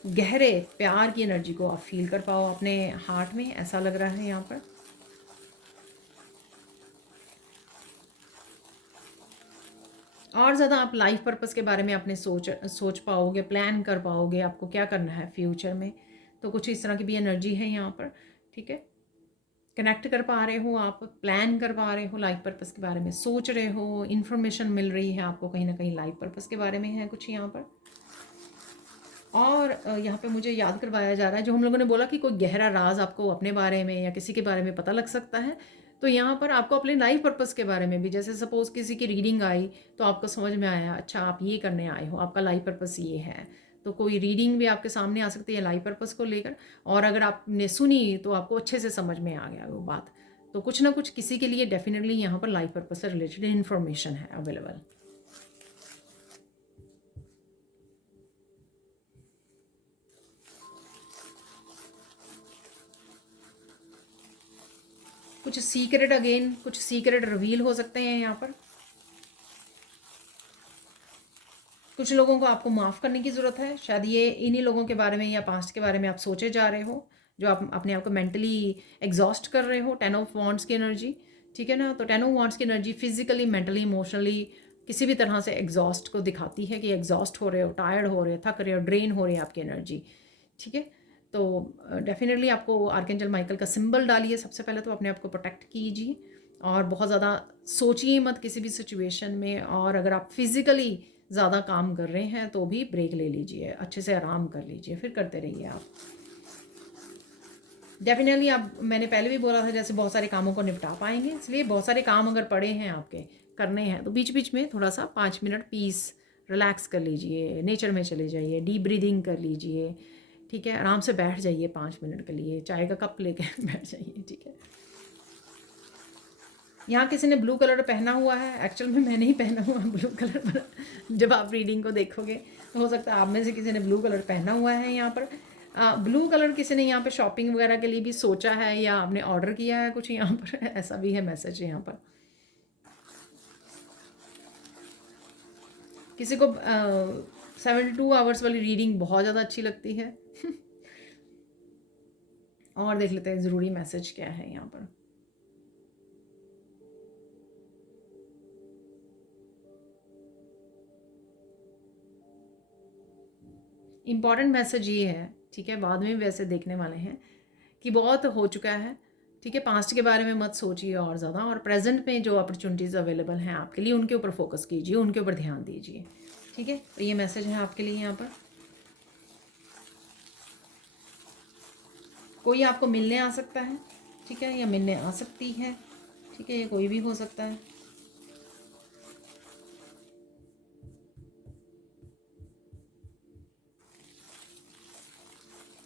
गहरे प्यार की एनर्जी को आप फील कर पाओ अपने हार्ट में, ऐसा लग रहा है यहाँ पर। और ज़्यादा आप लाइफ पर्पस के बारे में अपने सोच पाओगे, प्लान कर पाओगे आपको क्या करना है फ्यूचर में। तो कुछ इस तरह की भी एनर्जी है यहाँ पर, ठीक है। कनेक्ट कर पा रहे हो आप, प्लान कर पा रहे हो, लाइफ पर्पस के बारे में सोच रहे हो, इन्फॉर्मेशन मिल रही है आपको कहीं ना कहीं लाइफ पर्पस के बारे में है कुछ यहाँ पर। और यहाँ पे मुझे याद करवाया जा रहा है, जो हम लोगों ने बोला कि कोई गहरा राज आपको अपने बारे में या किसी के बारे में पता लग सकता है, तो यहाँ पर आपको अपने लाइफ पर्पस के बारे में भी, जैसे सपोज़ किसी की रीडिंग आई तो आपको समझ में आया, अच्छा आप ये करने आए हो, आपका लाइफ पर्पस ये है। तो कोई रीडिंग भी आपके सामने आ सकती है लाइफ पर्पस को लेकर, और अगर आपने सुनी तो आपको अच्छे से समझ में आ गया वो बात। तो कुछ ना कुछ किसी के लिए डेफिनेटली यहाँ पर लाइफ पर्पस से रिलेटेड इन्फॉर्मेशन है अवेलेबल। कुछ सीक्रेट, अगेन कुछ सीक्रेट रिवील हो सकते हैं यहाँ पर। कुछ लोगों को आपको माफ़ करने की ज़रूरत है, शायद ये इन्हीं लोगों के बारे में या पास्ट के बारे में आप सोचे जा रहे हो, जो आप अपने आप को मेंटली एग्जॉस्ट कर रहे हो। 10 ऑफ वॉन्ड्स की एनर्जी, ठीक है ना। तो 10 ऑफ वॉन्ड्स की एनर्जी फिजिकली, मेंटली, इमोशनली किसी भी तरह से एग्जॉस्ट को दिखाती है कि एग्जॉस्ट हो रहे हो, टायर्ड हो रहे हो, थक रहे हो, ड्रेन हो रही है आपकी एनर्जी, ठीक है। तो डेफिनेटली आपको आर्कएंजल माइकल का सिंबल डालिए सबसे पहले, तो अपने आप को प्रोटेक्ट कीजिए और बहुत ज़्यादा सोचिए मत किसी भी सिचुएशन में। और अगर आप फिज़िकली ज़्यादा काम कर रहे हैं तो भी ब्रेक ले लीजिए, अच्छे से आराम कर लीजिए, फिर करते रहिए आप। डेफिनेटली आप, मैंने पहले भी बोला था, जैसे बहुत सारे कामों को निपटा पाएंगे, इसलिए बहुत सारे काम अगर पड़े हैं आपके करने हैं तो बीच बीच में थोड़ा सा 5 मिनट पीस रिलैक्स कर लीजिए, नेचर में चले जाइए, डीप ब्रीदिंग कर लीजिए, ठीक है। आराम से बैठ जाइए 5 मिनट के लिए, चाय का कप लेके बैठ जाइए, ठीक है। यहाँ किसी ने ब्लू कलर पहना हुआ है, एक्चुअल में मैंने ही पहना हुआ है ब्लू कलर। जब आप रीडिंग को देखोगे तो हो सकता है आप में से किसी ने ब्लू कलर पहना हुआ है यहाँ पर। ब्लू कलर किसी ने यहाँ पे शॉपिंग वगैरह के लिए भी सोचा है या आपने ऑर्डर किया है कुछ यहाँ पर, ऐसा भी है मैसेज यहाँ पर। किसी को 72 आवर्स वाली रीडिंग बहुत ज़्यादा अच्छी लगती है। और देख लेते हैं ज़रूरी मैसेज क्या है यहाँ पर। इम्पॉर्टेंट मैसेज ये है, ठीक है, बाद में वैसे देखने वाले हैं कि बहुत हो चुका है, ठीक है। पास्ट के बारे में मत सोचिए और ज़्यादा, और प्रेजेंट में जो अपॉर्चुनिटीज़ अवेलेबल हैं आपके लिए उनके ऊपर फोकस कीजिए, उनके ऊपर ध्यान दीजिए, ठीक है। तो ये मैसेज है आपके लिए। यहाँ पर कोई आपको मिलने आ सकता है, ठीक है, या मिलने आ सकती है, ठीक है, ये कोई भी हो सकता है।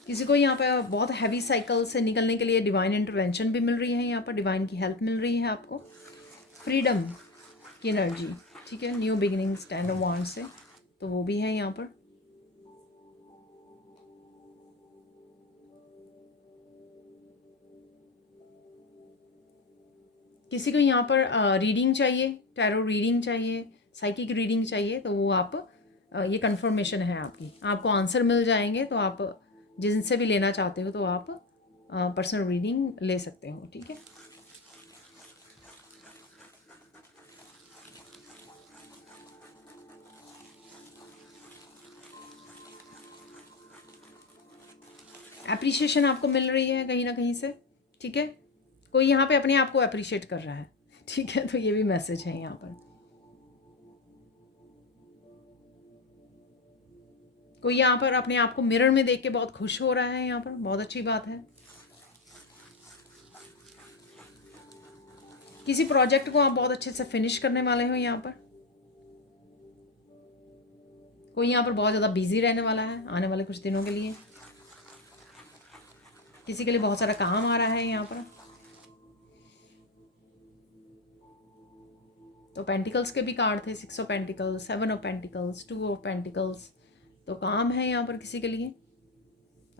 किसी को यहाँ पर बहुत हैवी साइकिल से निकलने के लिए डिवाइन इंटरवेंशन भी मिल रही है, यहाँ पर डिवाइन की हेल्प मिल रही है आपको, फ्रीडम की एनर्जी, ठीक है, न्यू बिगिनिंग, स्टैंड ऑफ वांड से, तो वो भी है यहाँ पर। किसी को यहाँ पर रीडिंग चाहिए, टैरो रीडिंग चाहिए, साइकिक रीडिंग चाहिए, तो वो आप ये कंफर्मेशन है आपकी, आपको आंसर मिल जाएंगे, तो आप जिनसे भी लेना चाहते हो तो आप पर्सनल रीडिंग ले सकते हो, ठीक है। एप्रिशिएशन आपको मिल रही है कहीं ना कहीं से, ठीक है, कोई यहाँ पे अपने आप को अप्रिशिएट कर रहा है, ठीक है, तो ये भी मैसेज है यहाँ पर। कोई यहाँ पर अपने आप को मिरर में देख के बहुत खुश हो रहा है, यहाँ पर बहुत अच्छी बात है। किसी प्रोजेक्ट को आप बहुत अच्छे से फिनिश करने वाले हो यहाँ पर। कोई यहाँ पर बहुत ज़्यादा बिजी रहने वाला है आने वाले कुछ दिनों के लिए। किसी के लिए बहुत सारा काम आ रहा है यहाँ पर। तो पेंटिकल्स के भी कार्ड थे, 6 of pentacles, 7 of pentacles, 2 of pentacles. तो काम है यहाँ पर किसी के लिए,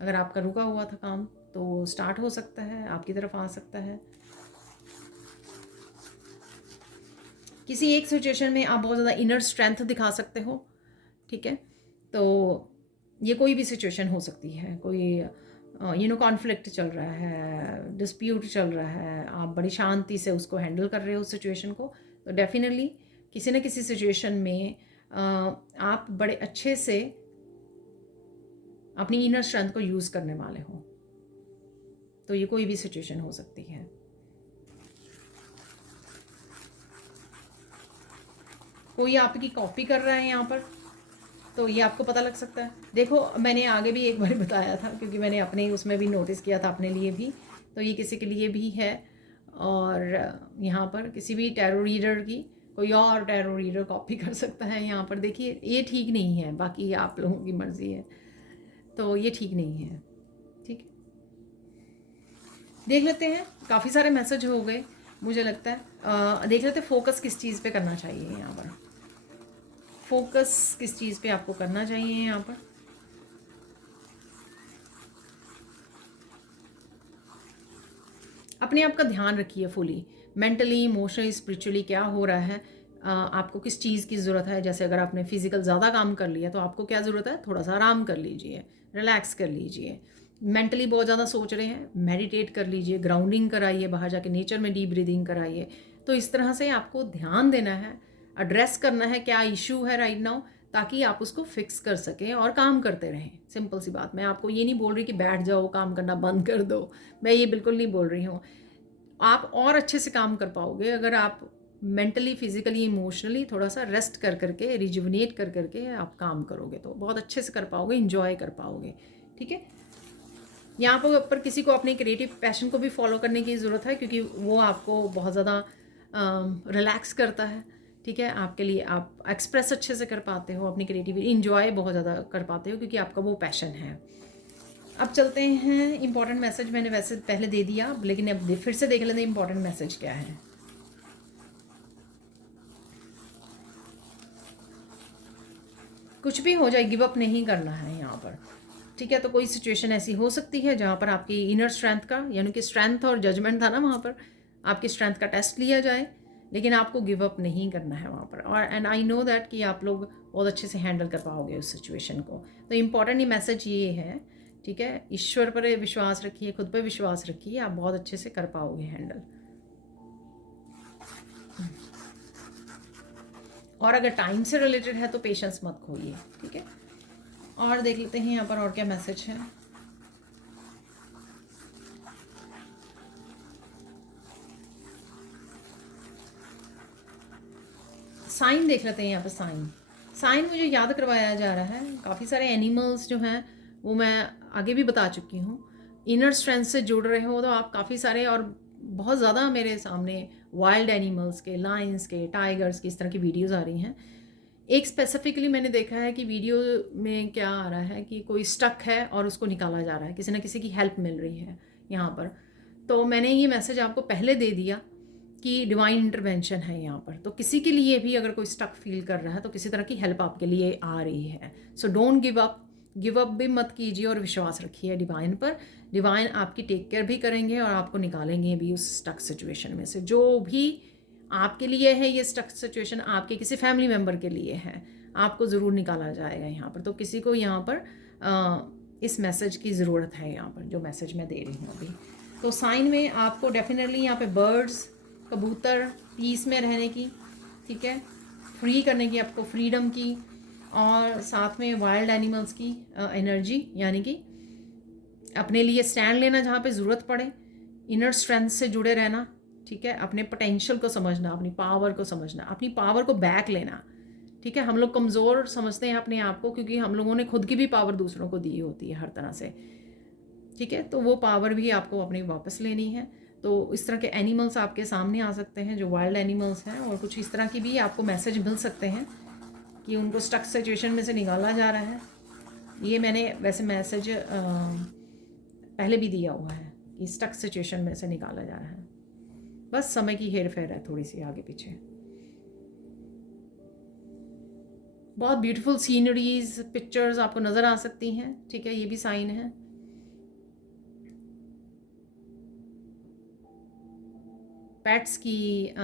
अगर आपका रुका हुआ था काम तो स्टार्ट हो सकता है, आपकी तरफ आ सकता है। किसी एक सिचुएशन में आप बहुत ज़्यादा इनर स्ट्रेंथ दिखा सकते हो, ठीक है, तो ये कोई भी सिचुएशन हो सकती है, कोई कॉन्फ्लिक्ट चल रहा है, डिस्प्यूट चल रहा है, आप बड़ी शांति से उसको हैंडल कर रहे हो सिचुएशन को, तो डेफिनेटली किसी न किसी सिचुएशन में आप बड़े अच्छे से अपनी इनर स्ट्रेंथ को यूज़ करने वाले हो। तो ये कोई भी सिचुएशन हो सकती है। कोई आपकी कॉपी कर रहा है यहाँ पर, तो ये आपको पता लग सकता है। देखो, मैंने आगे भी एक बार बताया था, क्योंकि मैंने अपने उसमें भी नोटिस किया था अपने लिए भी, तो ये किसी के लिए भी है। और यहाँ पर किसी भी टैरो रीडर की कोई और टैरो रीडर कॉपी कर सकता है यहाँ पर। देखिए, ये ठीक नहीं है, बाकी आप लोगों की मर्ज़ी है, तो ये ठीक नहीं है, ठीक है। देख लेते हैं, काफ़ी सारे मैसेज हो गए मुझे लगता है। देख लेते हैं फोकस किस चीज़ पे करना चाहिए यहाँ पर। फोकस किस चीज़ पे आपको करना चाहिए यहाँ पर। अपने आप का ध्यान रखिए फुली, मेंटली, इमोशनली, स्पिरिचुअली क्या हो रहा है, आपको किस चीज़ की ज़रूरत है। जैसे अगर आपने फिजिकल ज़्यादा काम कर लिया तो आपको क्या ज़रूरत है, थोड़ा सा आराम कर लीजिए, रिलैक्स कर लीजिए। मेंटली बहुत ज़्यादा सोच रहे हैं, मेडिटेट कर लीजिए, ग्राउंडिंग कराइए, बाहर जाके नेचर में डीप ब्रीदिंग कराइए। तो इस तरह से आपको ध्यान देना है, एड्रेस करना है क्या इशू है राइट नाउ, ताकि आप उसको फिक्स कर सकें और काम करते रहें। सिंपल सी बात, मैं आपको ये नहीं बोल रही कि बैठ जाओ, काम करना बंद कर दो, मैं ये बिल्कुल नहीं बोल रही हूँ। आप और अच्छे से काम कर पाओगे अगर आप मेंटली, फिजिकली, इमोशनली थोड़ा सा रेस्ट कर करके, रिजुवनेट कर करके आप काम करोगे, तो बहुत अच्छे से कर पाओगे, इंजॉय कर पाओगे, ठीक है। यहाँ पर किसी को अपने क्रिएटिव पैशन को भी फॉलो करने की ज़रूरत है, क्योंकि वो आपको बहुत ज़्यादा रिलैक्स करता है, ठीक है। आपके लिए आप एक्सप्रेस अच्छे से कर पाते हो अपनी क्रिएटिविटी, इंजॉय बहुत ज़्यादा कर पाते हो, क्योंकि आपका वो पैशन है। अब चलते हैं, इंपॉर्टेंट मैसेज मैंने वैसे पहले दे दिया, लेकिन अब फिर से देख लेते हैं इंपॉर्टेंट मैसेज क्या है। कुछ भी हो जाए, गिव अप नहीं करना है यहाँ पर, ठीक है। तो कोई सिचुएशन ऐसी हो सकती है जहाँ पर आपकी इनर स्ट्रेंथ का, यानी कि स्ट्रेंथ और जजमेंट था ना, वहाँ पर आपकी स्ट्रेंथ का टेस्ट लिया जाए, लेकिन आपको गिव अप नहीं करना है वहाँ पर। और एंड आई नो दैट कि आप लोग बहुत अच्छे से हैंडल कर पाओगे उस सिचुएशन को। तो इम्पॉर्टेंट ये मैसेज ये है, ठीक है। ईश्वर पर विश्वास रखिए, खुद पर विश्वास रखिए, आप बहुत अच्छे से कर पाओगे हैंडल। और अगर टाइम से रिलेटेड है तो पेशेंस मत खोइए, ठीक है। और देख लेते हैं यहाँ पर और क्या मैसेज है। साइन देख लेते हैं यहाँ पर। साइन मुझे याद करवाया जा रहा है, काफ़ी सारे एनिमल्स जो हैं वो मैं आगे भी बता चुकी हूँ। इनर स्ट्रेंथ से जुड़ रहे हो तो आप काफ़ी सारे, और बहुत ज़्यादा मेरे सामने वाइल्ड एनिमल्स के, लायंस के, टाइगर्स की, इस तरह की वीडियोस आ रही हैं। एक स्पेसिफिकली मैंने देखा है कि वीडियो में क्या आ रहा है कि कोई स्टक है और उसको निकाला जा रहा है, किसी न किसी की हेल्प मिल रही है यहाँ पर। तो मैंने ये मैसेज आपको पहले दे दिया कि डिवाइन इंटरवेंशन है यहाँ पर। तो किसी के लिए भी अगर कोई स्टक फील कर रहा है तो किसी तरह की हेल्प आपके लिए आ रही है। सो डोंट गिव अप भी मत कीजिए और विश्वास रखिए डिवाइन पर। डिवाइन आपकी टेक केयर भी करेंगे और आपको निकालेंगे भी उस स्टक सिचुएशन में से। जो भी आपके लिए है ये स्टक सिचुएशन, आपके किसी फैमिली मेम्बर के लिए है, आपको ज़रूर निकाला जाएगा यहाँ पर। तो किसी को यहाँ पर इस मैसेज की ज़रूरत है यहाँ पर, जो मैसेज मैं दे रही हूँ अभी। तो साइन में आपको डेफिनेटली यहाँ पे बर्ड्स, कबूतर, पीस में रहने की, ठीक है, फ्री करने की, आपको फ्रीडम की, और साथ में वाइल्ड एनिमल्स की एनर्जी, यानी कि अपने लिए स्टैंड लेना जहाँ पे ज़रूरत पड़े, इनर स्ट्रेंथ से जुड़े रहना, ठीक है, अपने पोटेंशियल को समझना, अपनी पावर को समझना, अपनी पावर को बैक लेना, ठीक है। हम लोग कमज़ोर समझते हैं अपने आप को क्योंकि हम लोगों ने खुद की भी पावर दूसरों को दी होती है हर तरह से, ठीक है। तो वो पावर भी आपको अपनी वापस लेनी है। तो इस तरह के एनिमल्स आपके सामने आ सकते हैं जो वाइल्ड एनिमल्स हैं, और कुछ इस तरह की भी आपको मैसेज मिल सकते हैं कि उनको स्टक सिचुएशन में से निकाला जा रहा है। ये मैंने वैसे मैसेज पहले भी दिया हुआ है कि स्टक सिचुएशन में से निकाला जा रहा है, बस समय की हेर फेर है थोड़ी सी आगे पीछे। बहुत ब्यूटीफुल सीनरीज, पिक्चर्स आपको नज़र आ सकती हैं, ठीक है, ये भी साइन है। पेट्स की,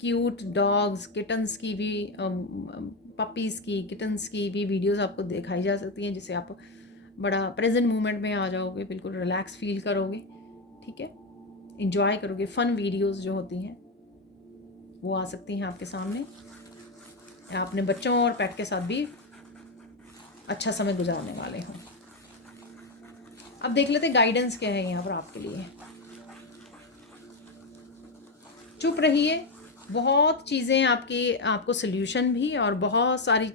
क्यूट डॉग्स, किटन्स की भी, पपीज़ की, किटन्स की भी वीडियोस आपको दिखाई जा सकती हैं, जिससे आप बड़ा प्रेजेंट मोमेंट में आ जाओगे, बिल्कुल रिलैक्स फील करोगे, ठीक है, इंजॉय करोगे। फ़न वीडियोस जो होती हैं वो आ सकती हैं आपके सामने। आप अपने बच्चों और पेट के साथ भी अच्छा समय गुजारने वाले हो। अब देख लेते गाइडेंस क्या है यहाँ पर आपके लिए। चुप रहिए, बहुत चीज़ें आपको सल्यूशन भी, और बहुत सारी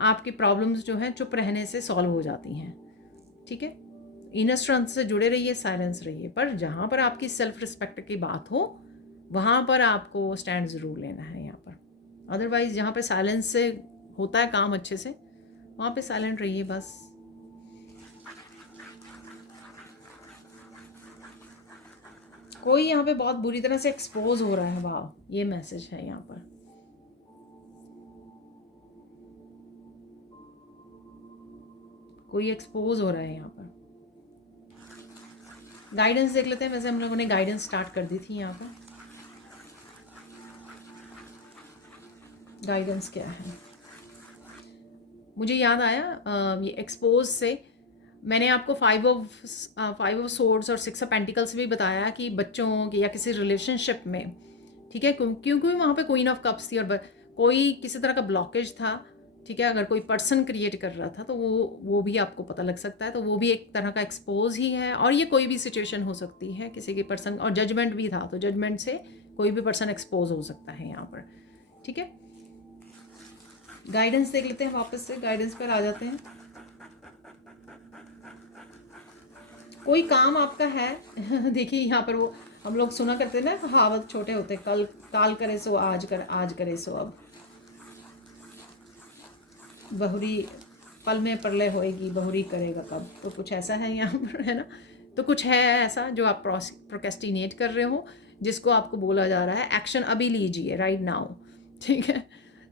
आपकी प्रॉब्लम्स जो हैं चुप रहने से सॉल्व हो जाती हैं, ठीक है। इनर स्ट्रेंथ से जुड़े रहिए, साइलेंस रहिए, पर जहाँ पर आपकी सेल्फ रिस्पेक्ट की बात हो वहाँ पर आपको स्टैंड ज़रूर लेना है यहाँ पर। अदरवाइज़ जहाँ पे साइलेंस से होता है काम अच्छे से, वहाँ पे साइलेंट रहिए बस। कोई यहाँ पे बहुत बुरी तरह से एक्सपोज हो रहा है, वाह, ये मैसेज है यहाँ पर। कोई एक्सपोज हो रहा है यहाँ पर। गाइडेंस देख लेते हैं। वैसे हम लोगों ने गाइडेंस स्टार्ट कर दी थी यहाँ पर। गाइडेंस क्या है, मुझे याद आया ये एक्सपोज से मैंने आपको 5 ऑफ सोर्ड्स और 6 ऑफ पेंटिकल्स भी बताया कि बच्चों की या किसी रिलेशनशिप में, ठीक है, क्योंकि वहाँ पे क्वीन ऑफ कप्स थी और कोई किसी तरह का ब्लॉकेज था, ठीक है। अगर कोई पर्सन क्रिएट कर रहा था तो वो भी आपको पता लग सकता है, तो वो भी एक तरह का एक्सपोज ही है। और ये कोई भी सिचुएशन हो सकती है, किसी के पर्सन, और जजमेंट भी था, तो जजमेंट से कोई भी पर्सन एक्सपोज हो सकता है यहाँ पर, ठीक है। गाइडेंस देख लेते हैं, वापस से गाइडेंस पर आ जाते हैं। कोई काम आपका है देखिए यहाँ पर, वो हम लोग सुना करते हैं ना कहावत, छोटे होते, कल काल करे सो आज कर, आज करे सो अब, बहुरी पल में प्रलय होएगी, बहुरी करेगा कब। तो कुछ ऐसा है यहाँ पर, है ना। तो कुछ है ऐसा जो आप प्रोकेस्टिनेट कर रहे हो, जिसको आपको बोला जा रहा है एक्शन अभी लीजिए, राइट नाउ, ठीक है।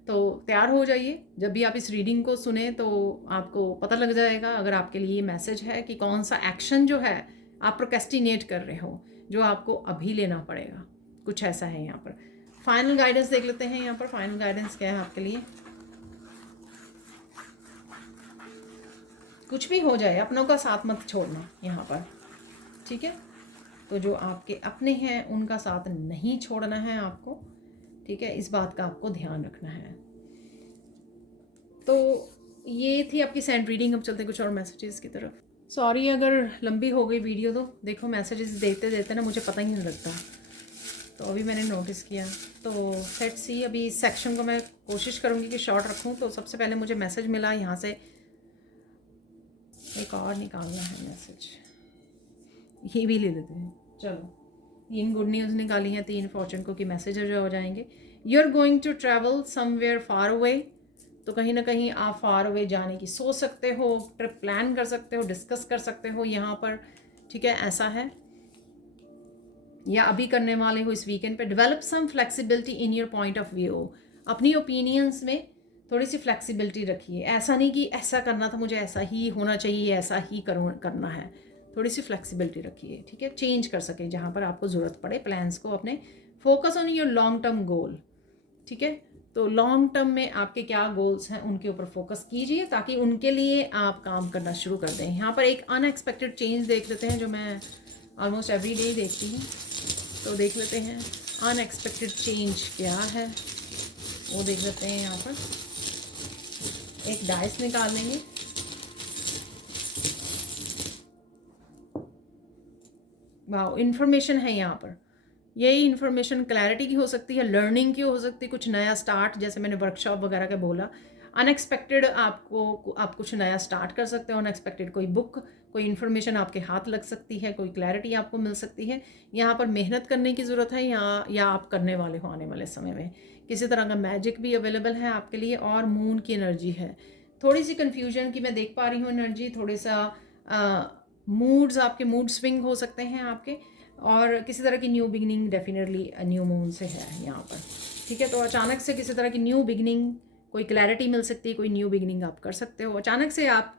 तो तैयार हो जाइए, जब भी आप इस रीडिंग को सुने तो आपको पता लग जाएगा अगर आपके लिए ये मैसेज है कि कौन सा एक्शन जो है आप प्रोकेस्टिनेट कर रहे हो, जो आपको अभी लेना पड़ेगा। कुछ ऐसा है यहाँ पर। फाइनल गाइडेंस देख लेते हैं यहाँ पर। फाइनल गाइडेंस क्या है आपके लिए। कुछ भी हो जाए, अपनों का साथ मत छोड़ना यहाँ पर, ठीक है। तो जो आपके अपने हैं उनका साथ नहीं छोड़ना है आपको, ठीक है, इस बात का आपको ध्यान रखना है। तो ये थी आपकी सेंड रीडिंग। अब चलते कुछ और मैसेजेस की तरफ। सॉरी अगर लंबी हो गई वीडियो, तो देखो मैसेजेस देते देते ना मुझे पता ही नहीं लगता, तो अभी मैंने नोटिस किया। तो सेट सी, अभी इस सेक्शन को मैं कोशिश करूँगी कि शॉर्ट रखूँ। तो सबसे पहले मुझे मैसेज मिला यहाँ से, एक और निकालना है मैसेज, ये भी ले लेते हैं। चलो, 3 गुड न्यूज़ निकाली हैं, 3 फॉर्चून को की मैसेज जो हो जाएंगे। You are going to travel somewhere far away, तो कहीं ना कहीं आप फार अवे जाने की सोच सकते हो, ट्रिप प्लान कर सकते हो, डिस्कस कर सकते हो यहाँ पर, ठीक है, ऐसा है। या अभी करने वाले हो इस वीकेंड पे। Develop some flexibility in your point of view, अपनी ओपिनियंस में थोड़ी सी फ्लेक्सिबिलिटी रखिए। ऐसा नहीं कि ऐसा करना था मुझे, ऐसा ही होना चाहिए, ऐसा ही करना है। थोड़ी सी फ्लेक्सिबिलिटी रखिए, ठीक है, चेंज कर सकें जहाँ पर आपको ज़रूरत पड़े प्लान्स को अपने। Focus on your long term goal, ठीक है। तो लॉन्ग टर्म में आपके क्या गोल्स हैं उनके ऊपर फोकस कीजिए, ताकि उनके लिए आप काम करना शुरू कर दें। यहाँ पर एक अनएक्सपेक्टेड चेंज देख लेते हैं, जो मैं ऑलमोस्ट एवरी डे देखती हूँ। तो देख लेते हैं अनएक्सपेक्टेड चेंज क्या है, वो देख लेते हैं। यहाँ पर एक डाइस निकाल लेंगे। वाह, इन्फॉर्मेशन है यहाँ पर। यही इन्फॉर्मेशन क्लैरिटी की हो सकती है, लर्निंग की हो सकती है, कुछ नया स्टार्ट, जैसे मैंने वर्कशॉप वगैरह का बोला। अनएक्सपेक्टेड आपको आप कुछ नया स्टार्ट कर सकते हो। अनएक्सपेक्टेड कोई बुक, कोई इन्फॉर्मेशन आपके हाथ लग सकती है, कोई क्लैरिटी आपको मिल सकती है। यहाँ पर मेहनत करने की ज़रूरत है, या आप करने वाले हो आने वाले समय में। किसी तरह का मैजिक भी अवेलेबल है आपके लिए, और मून की एनर्जी है। थोड़ी सी कन्फ्यूजन की मैं देख पा रही हूँ एनर्जी, थोड़े सा मूड्स, आपके मूड स्विंग हो सकते हैं आपके, और किसी तरह की new beginning definitely new moon से है यहाँ पर, ठीक है। तो अचानक से किसी तरह की न्यू बिगनिंग, कोई क्लैरिटी मिल सकती है, कोई न्यू बिगनिंग आप कर सकते हो। अचानक से आप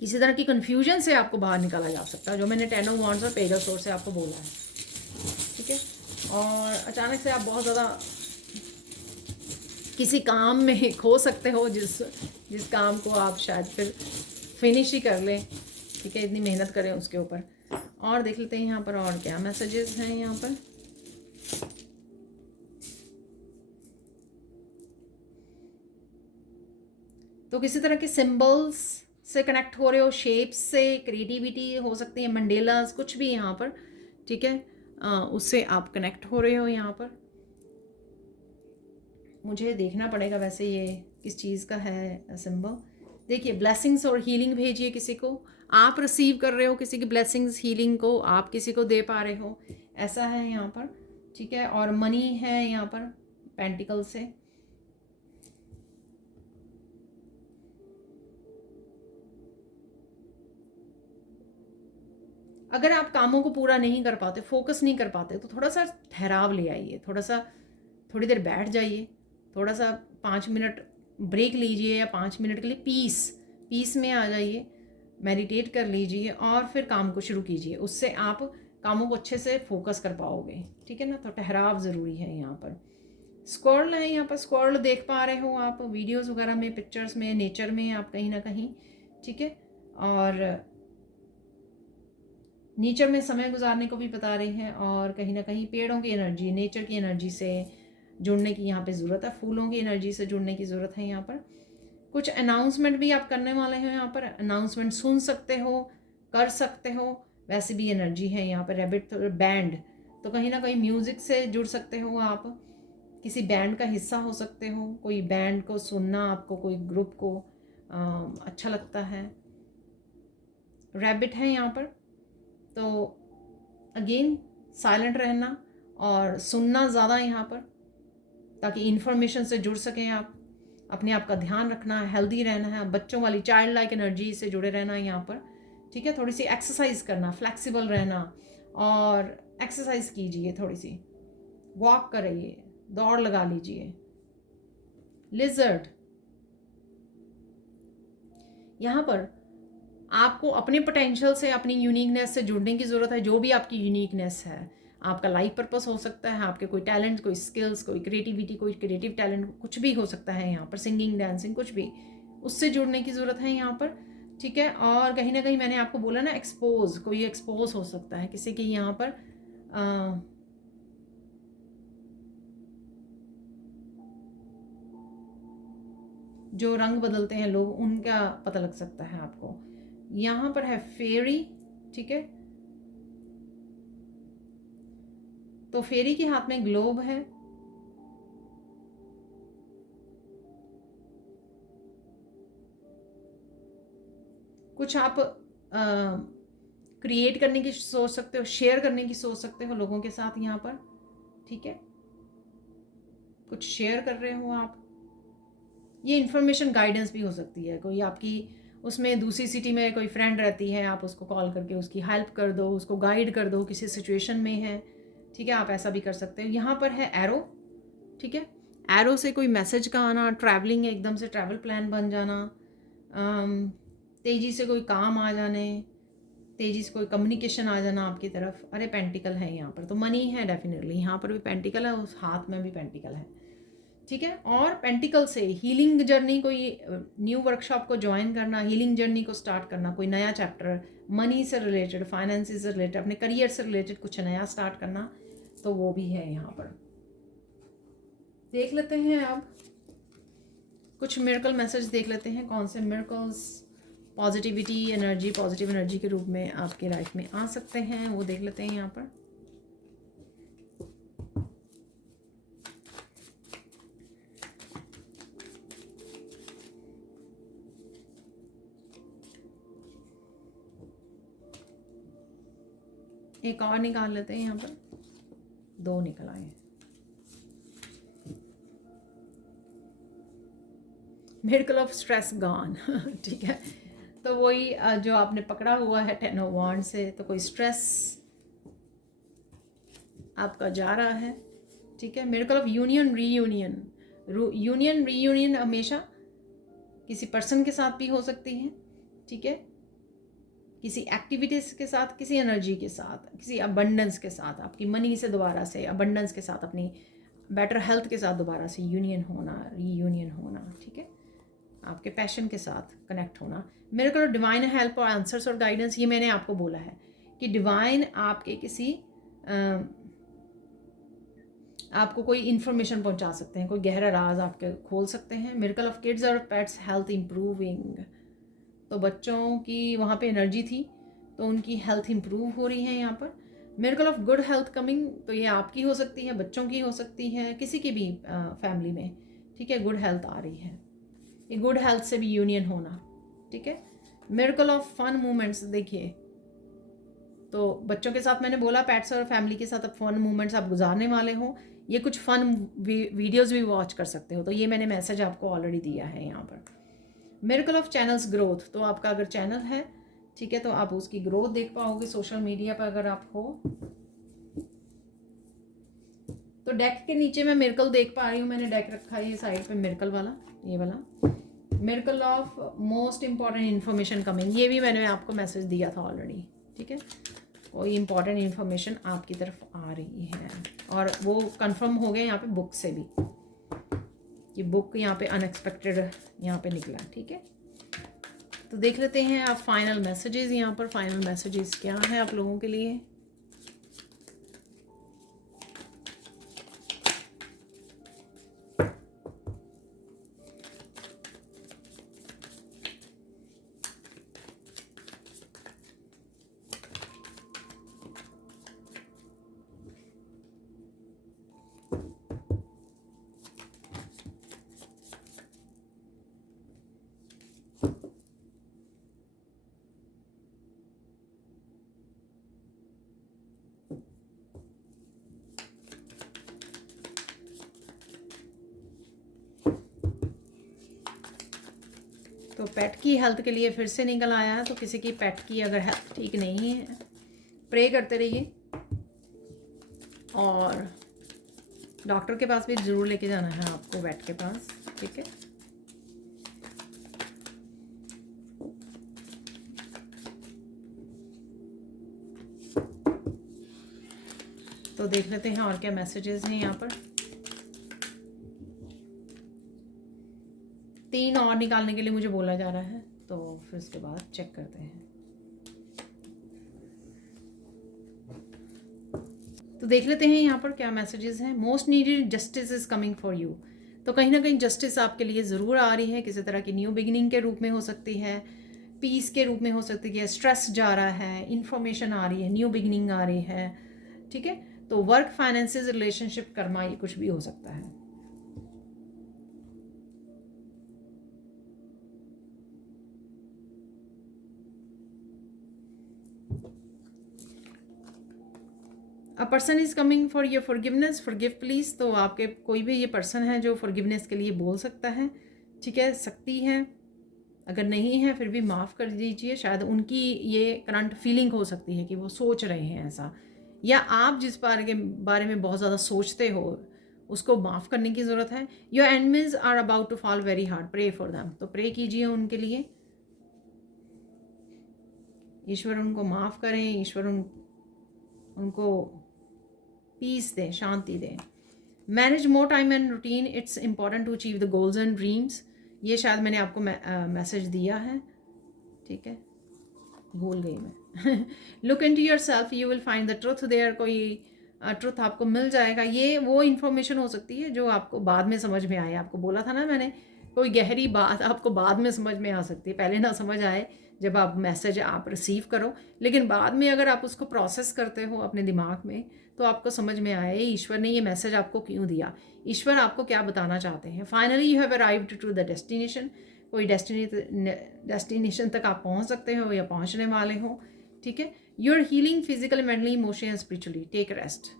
किसी तरह की कन्फ्यूजन से आपको बाहर निकाला जा सकता है, जो मैंने 10 ऑफ वांड्स और पेज ऑफ सोर्स से आपको बोला है, ठीक है। और अचानक से आप बहुत ज़्यादा किसी काम में खो सकते हो, जिस काम को आप शायद फिर फिनिश ही कर लें, ठीक है, इतनी मेहनत करें उसके ऊपर। और देख लेते हैं यहाँ पर और क्या मैसेजेस हैं यहाँ पर। तो किसी तरह के सिंबल्स से कनेक्ट हो रहे हो, शेप्स से, क्रिएटिविटी हो सकती है, मंडेलास, कुछ भी यहाँ पर, ठीक है, उससे आप कनेक्ट हो रहे हो यहाँ पर। मुझे देखना पड़ेगा वैसे ये किस चीज़ का है सिंबल। देखिए, ब्लेसिंग्स और हीलिंग भेजिए किसी को, आप रिसीव कर रहे हो किसी की ब्लेसिंग्स, हीलिंग को आप किसी को दे पा रहे हो, ऐसा है यहाँ पर, ठीक है। और मनी है यहाँ पर पेंटिकल से। अगर आप कामों को पूरा नहीं कर पाते, फोकस नहीं कर पाते, तो थोड़ा सा ठहराव ले आइए, थोड़ी देर बैठ जाइए, थोड़ा सा 5 मिनट ब्रेक लीजिए, या 5 मिनट के लिए पीस में आ जाइए, मेडिटेट कर लीजिए, और फिर काम को शुरू कीजिए। उससे आप कामों को अच्छे से फोकस कर पाओगे, ठीक है ना। तो ठहराव ज़रूरी है यहाँ पर। स्क्वार्ल है यहाँ पर, स्क्वार्ल देख पा रहे हो आप वीडियोज़ वगैरह में, पिक्चर्स में, नेचर में, आप कहीं ना कहीं, ठीक है। और नेचर में समय गुजारने को भी बता रही हैं, और कहीं ना कहीं पेड़ों की एनर्जी, नेचर की एनर्जी से जुड़ने की यहाँ पे ज़रूरत है, फूलों की एनर्जी से जुड़ने की ज़रूरत है यहाँ पर। कुछ अनाउंसमेंट भी आप करने वाले हैं यहाँ पर, अनाउंसमेंट सुन सकते हो, कर सकते हो, वैसी भी एनर्जी है यहाँ पर। रैबिट बैंड, तो कहीं ना कहीं म्यूज़िक से जुड़ सकते हो आप, किसी बैंड का हिस्सा हो सकते हो, कोई बैंड को सुनना आपको, कोई ग्रुप को अच्छा लगता है। रैबिट है यहाँ पर, तो अगेन साइलेंट रहना और सुनना ज़्यादा यहाँ पर, ताकि इन्फॉर्मेशन से जुड़ सकें आप। अपने आप का ध्यान रखना है, हेल्दी रहना है, बच्चों वाली चाइल्ड लाइक एनर्जी से जुड़े रहना है यहाँ पर, ठीक है। थोड़ी सी एक्सरसाइज करना, फ्लेक्सिबल रहना, और एक्सरसाइज कीजिए, थोड़ी सी वॉक करिए, दौड़ लगा लीजिए। लिजर्ड, यहाँ पर आपको अपने पोटेंशियल से, अपनी यूनिकनेस से जुड़ने की ज़रूरत है। जो भी आपकी यूनिकनेस है, आपका लाइफ पर्पस हो सकता है, आपके कोई टैलेंट, कोई स्किल्स, कोई क्रिएटिविटी, कोई क्रिएटिव टैलेंट, कुछ भी हो सकता है यहाँ पर, सिंगिंग, डांसिंग, कुछ भी, उससे जुड़ने की ज़रूरत है यहाँ पर, ठीक है। और कहीं ना कहीं मैंने आपको बोला ना, कोई एक्सपोज हो सकता है किसी की यहाँ पर, जो रंग बदलते हैं लोग, उनका पता लग सकता है आपको। यहाँ पर है फेरी, ठीक है। तो फेरी के हाथ में ग्लोब है, कुछ आप क्रिएट करने की सोच सकते हो, शेयर करने की सोच सकते हो लोगों के साथ यहाँ पर, ठीक है। कुछ शेयर कर रहे हो आप। ये इन्फॉर्मेशन गाइडेंस भी हो सकती है, कोई आपकी उसमें दूसरी सिटी में कोई फ्रेंड रहती है, आप उसको कॉल करके उसकी हेल्प कर दो, उसको गाइड कर दो, किसी सिचुएशन में है, ठीक है। आप ऐसा भी कर सकते हो। यहाँ पर है एरो, ठीक है। एरो से कोई मैसेज का आना, ट्रैवलिंग, एकदम से ट्रैवल प्लान बन जाना, तेज़ी से कोई काम आ जाने, तेज़ी से कोई कम्युनिकेशन आ जाना आपकी तरफ। अरे पेंटिकल है यहाँ पर, तो मनी है डेफिनेटली। यहाँ पर भी पेंटिकल है, उस हाथ में भी पेंटिकल है, ठीक है। और पेंटिकल से हीलिंग जर्नी, कोई न्यू वर्कशॉप को ज्वाइन करना, हीलिंग जर्नी को स्टार्ट करना, कोई नया चैप्टर मनी से रिलेटेड, फाइनेंस से रिलेटेड, अपने करियर से रिलेटेड कुछ नया स्टार्ट करना, तो वो भी है यहाँ पर। देख लेते हैं अब कुछ मिरेकल मैसेज देख लेते हैं, कौन से miracles positivity energy, positive energy के रूप में आपके लाइफ में आ सकते हैं, वो देख लेते हैं यहाँ पर। एक और निकाल लेते हैं यहाँ पर, 2 निकल आए हैं। मिरेकल ऑफ स्ट्रेस गॉन, ठीक है। तो वही जो आपने पकड़ा हुआ है 10 ऑफ वांड से, तो कोई स्ट्रेस आपका जा रहा है, ठीक है। Miracle of union reunion, union reunion हमेशा किसी पर्सन के साथ भी हो सकती है, ठीक है। किसी एक्टिविटीज के साथ, किसी एनर्जी के साथ, किसी अबंडेंस के साथ, आपकी मनी से दोबारा से अबंडेंस के साथ, अपनी बेटर हेल्थ के साथ दोबारा से यूनियन होना, रीयूनियन होना, ठीक है। आपके पैशन के साथ कनेक्ट होना। मेरे को डिवाइन हेल्प और आंसर्स और गाइडेंस, ये मैंने आपको बोला है कि डिवाइन आपके किसी आपको कोई इन्फॉर्मेशन पहुंचा सकते हैं, कोई गहरा राज आपके खोल सकते हैं। मिरेकल ऑफ किड्स और पेट्स हेल्थ इम्प्रूविंग, तो बच्चों की वहाँ पे एनर्जी थी, तो उनकी हेल्थ इम्प्रूव हो रही है यहाँ पर। Miracle of good health coming, तो ये आपकी हो सकती है, बच्चों की हो सकती है, किसी की भी फैमिली में, ठीक है। गुड हेल्थ आ रही है, ये गुड हेल्थ से भी यूनियन होना, ठीक है। मिरेकल ऑफ फन मोमेंट्स, देखिए तो बच्चों के साथ मैंने बोला, पेट्स और फैमिली के साथ अब फन मोमेंट्स आप गुजारने वाले हो, ये कुछ फन वीडियोस भी वॉच कर सकते हो, तो ये मैंने मैसेज आपको ऑलरेडी दिया है यहाँ पर। मिरेकल ऑफ चैनल्स ग्रोथ, तो आपका अगर चैनल है, ठीक है, तो आप उसकी ग्रोथ देख पाओगे सोशल मीडिया पर अगर आप हो। तो डेक के नीचे मैं मिरेकल देख पा रही हूँ, मैंने डेक रखा है ये साइड पे, मिरेकल वाला, ये वाला। Miracle of most important information coming, ये भी मैंने आपको मैसेज दिया था ऑलरेडी, ठीक है। कोई इंपॉर्टेंट इन्फॉर्मेशन आपकी तरफ आ रही है, और वो कंफर्म हो गया यहाँ पे बुक से भी, ये बुक यहाँ पे अनएक्सपेक्टेड यहाँ पे निकला, ठीक है। तो देख लेते हैं आप फाइनल मैसेजेस, यहाँ पर फाइनल मैसेजेस क्या है आप लोगों के लिए। तो पेट की हेल्थ के लिए फिर से निकल आया है, तो किसी की पेट की अगर हेल्थ ठीक नहीं है, प्रे करते रहिए, और डॉक्टर के पास भी ज़रूर लेके जाना है आपको, वेट के पास, ठीक है। तो देख लेते हैं और क्या मैसेजेस हैं यहाँ पर। 3 और निकालने के लिए मुझे बोला जा रहा है, तो फिर उसके बाद चेक करते हैं। तो देख लेते हैं यहाँ पर क्या मैसेजेस हैं। Most needed justice is coming for you, तो कहीं ना कहीं जस्टिस आपके लिए ज़रूर आ रही है, किसी तरह की न्यू बिगिनिंग के रूप में हो सकती है, पीस के रूप में हो सकती है, स्ट्रेस जा रहा है, इन्फॉर्मेशन आ रही है, न्यू बिगिनिंग आ रही है, ठीक है। तो वर्क, फाइनेंसेस, रिलेशनशिप, कर्मा, ये कुछ भी हो सकता है। A person is coming for your forgiveness, forgive please. तो आपके कोई भी ये पर्सन है जो फॉरगिवनेस के लिए बोल सकता है, ठीक है, सकती है। अगर नहीं है फिर भी माफ़ कर दीजिए। शायद उनकी ये करंट फीलिंग हो सकती है कि वो सोच रहे हैं ऐसा, या आप जिस बारे में बहुत ज़्यादा सोचते हो उसको माफ़ करने की ज़रूरत है। Your enemies are about to fall very hard, pray for them. तो प्रे कीजिए उनके लिए, ईश्वर उनको माफ़ करें, ईश्वर उनको पीस दें, शांति दें। Manage more time and routine, it's important to achieve the goals and dreams. ये शायद मैंने आपको मैसेज दिया है, ठीक है, भूल गई मैं। Look into yourself, you will find the truth there. कोई ट्रुथ आपको मिल जाएगा। ये वो इन्फॉर्मेशन हो सकती है जो आपको बाद में समझ में आए। आपको बोला था ना मैंने, कोई गहरी बात आपको बाद में समझ में आ सकती है, पहले ना समझ आए जब आप मैसेज आप रिसीव करो, लेकिन बाद में अगर आप उसको प्रोसेस करते हो अपने दिमाग में तो आपको समझ में आए ईश्वर ने ये मैसेज आपको क्यों दिया, ईश्वर आपको क्या बताना चाहते हैं। Finally you have arrived to the destination. कोई डेस्टिनेशन तक आप पहुंच सकते हो या पहुंचने वाले हो, ठीक है। You are healing physically, mentally, emotionally, spiritually. Take rest.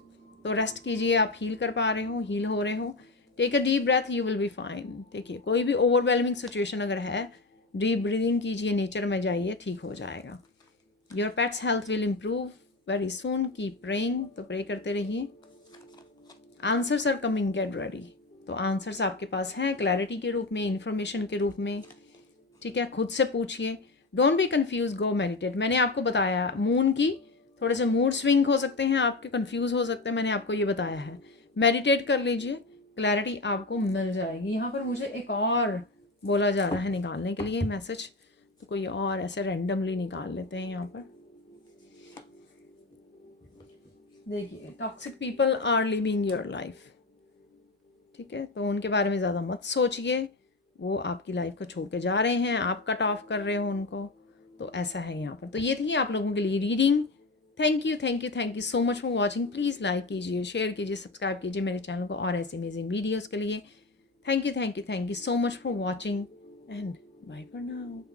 तो रेस्ट कीजिए, आप हील कर पा रहे हो, हील हो रहे हो। Take a deep breath, you will be fine. देखिए कोई भी ओवरवेलमिंग सिचुएशन अगर है, डीप ब्रीदिंग कीजिए, नेचर में जाइए, ठीक हो जाएगा। Your pet's health will improve very soon, keep praying. तो प्रे करते रहिए। Answers are coming, get ready. तो आंसर्स आपके पास हैं क्लैरिटी के रूप में, इंफॉर्मेशन के रूप में, ठीक है। खुद से पूछिए, don't be confuse, go meditate. मैंने आपको बताया मून की थोड़े से मूड स्विंग हो सकते हैं आपके, कंफ्यूज हो सकते हैं, मैंने आपको ये बताया है। मेडिटेट कर लीजिए, क्लैरिटी आपको मिल जाएगी। यहाँ पर मुझे एक और बोला जा रहा है निकालने के लिए मैसेज, तो कोई और ऐसे रैंडमली निकाल लेते हैं यहाँ पर। देखिए, toxic people are living your life, ठीक है। तो उनके बारे में ज़्यादा मत सोचिए, वो आपकी लाइफ को छोड़ के जा रहे हैं, आप कट ऑफ कर रहे हो उनको। तो ऐसा है यहाँ पर। तो ये थी आप लोगों के लिए reading. Thank you so much for watching. Please like कीजिए, शेयर कीजिए, सब्सक्राइब कीजिए मेरे चैनल को और ऐसे अमेजिंग वीडियोज़ के लिए। Thank you so much for watching and bye for now.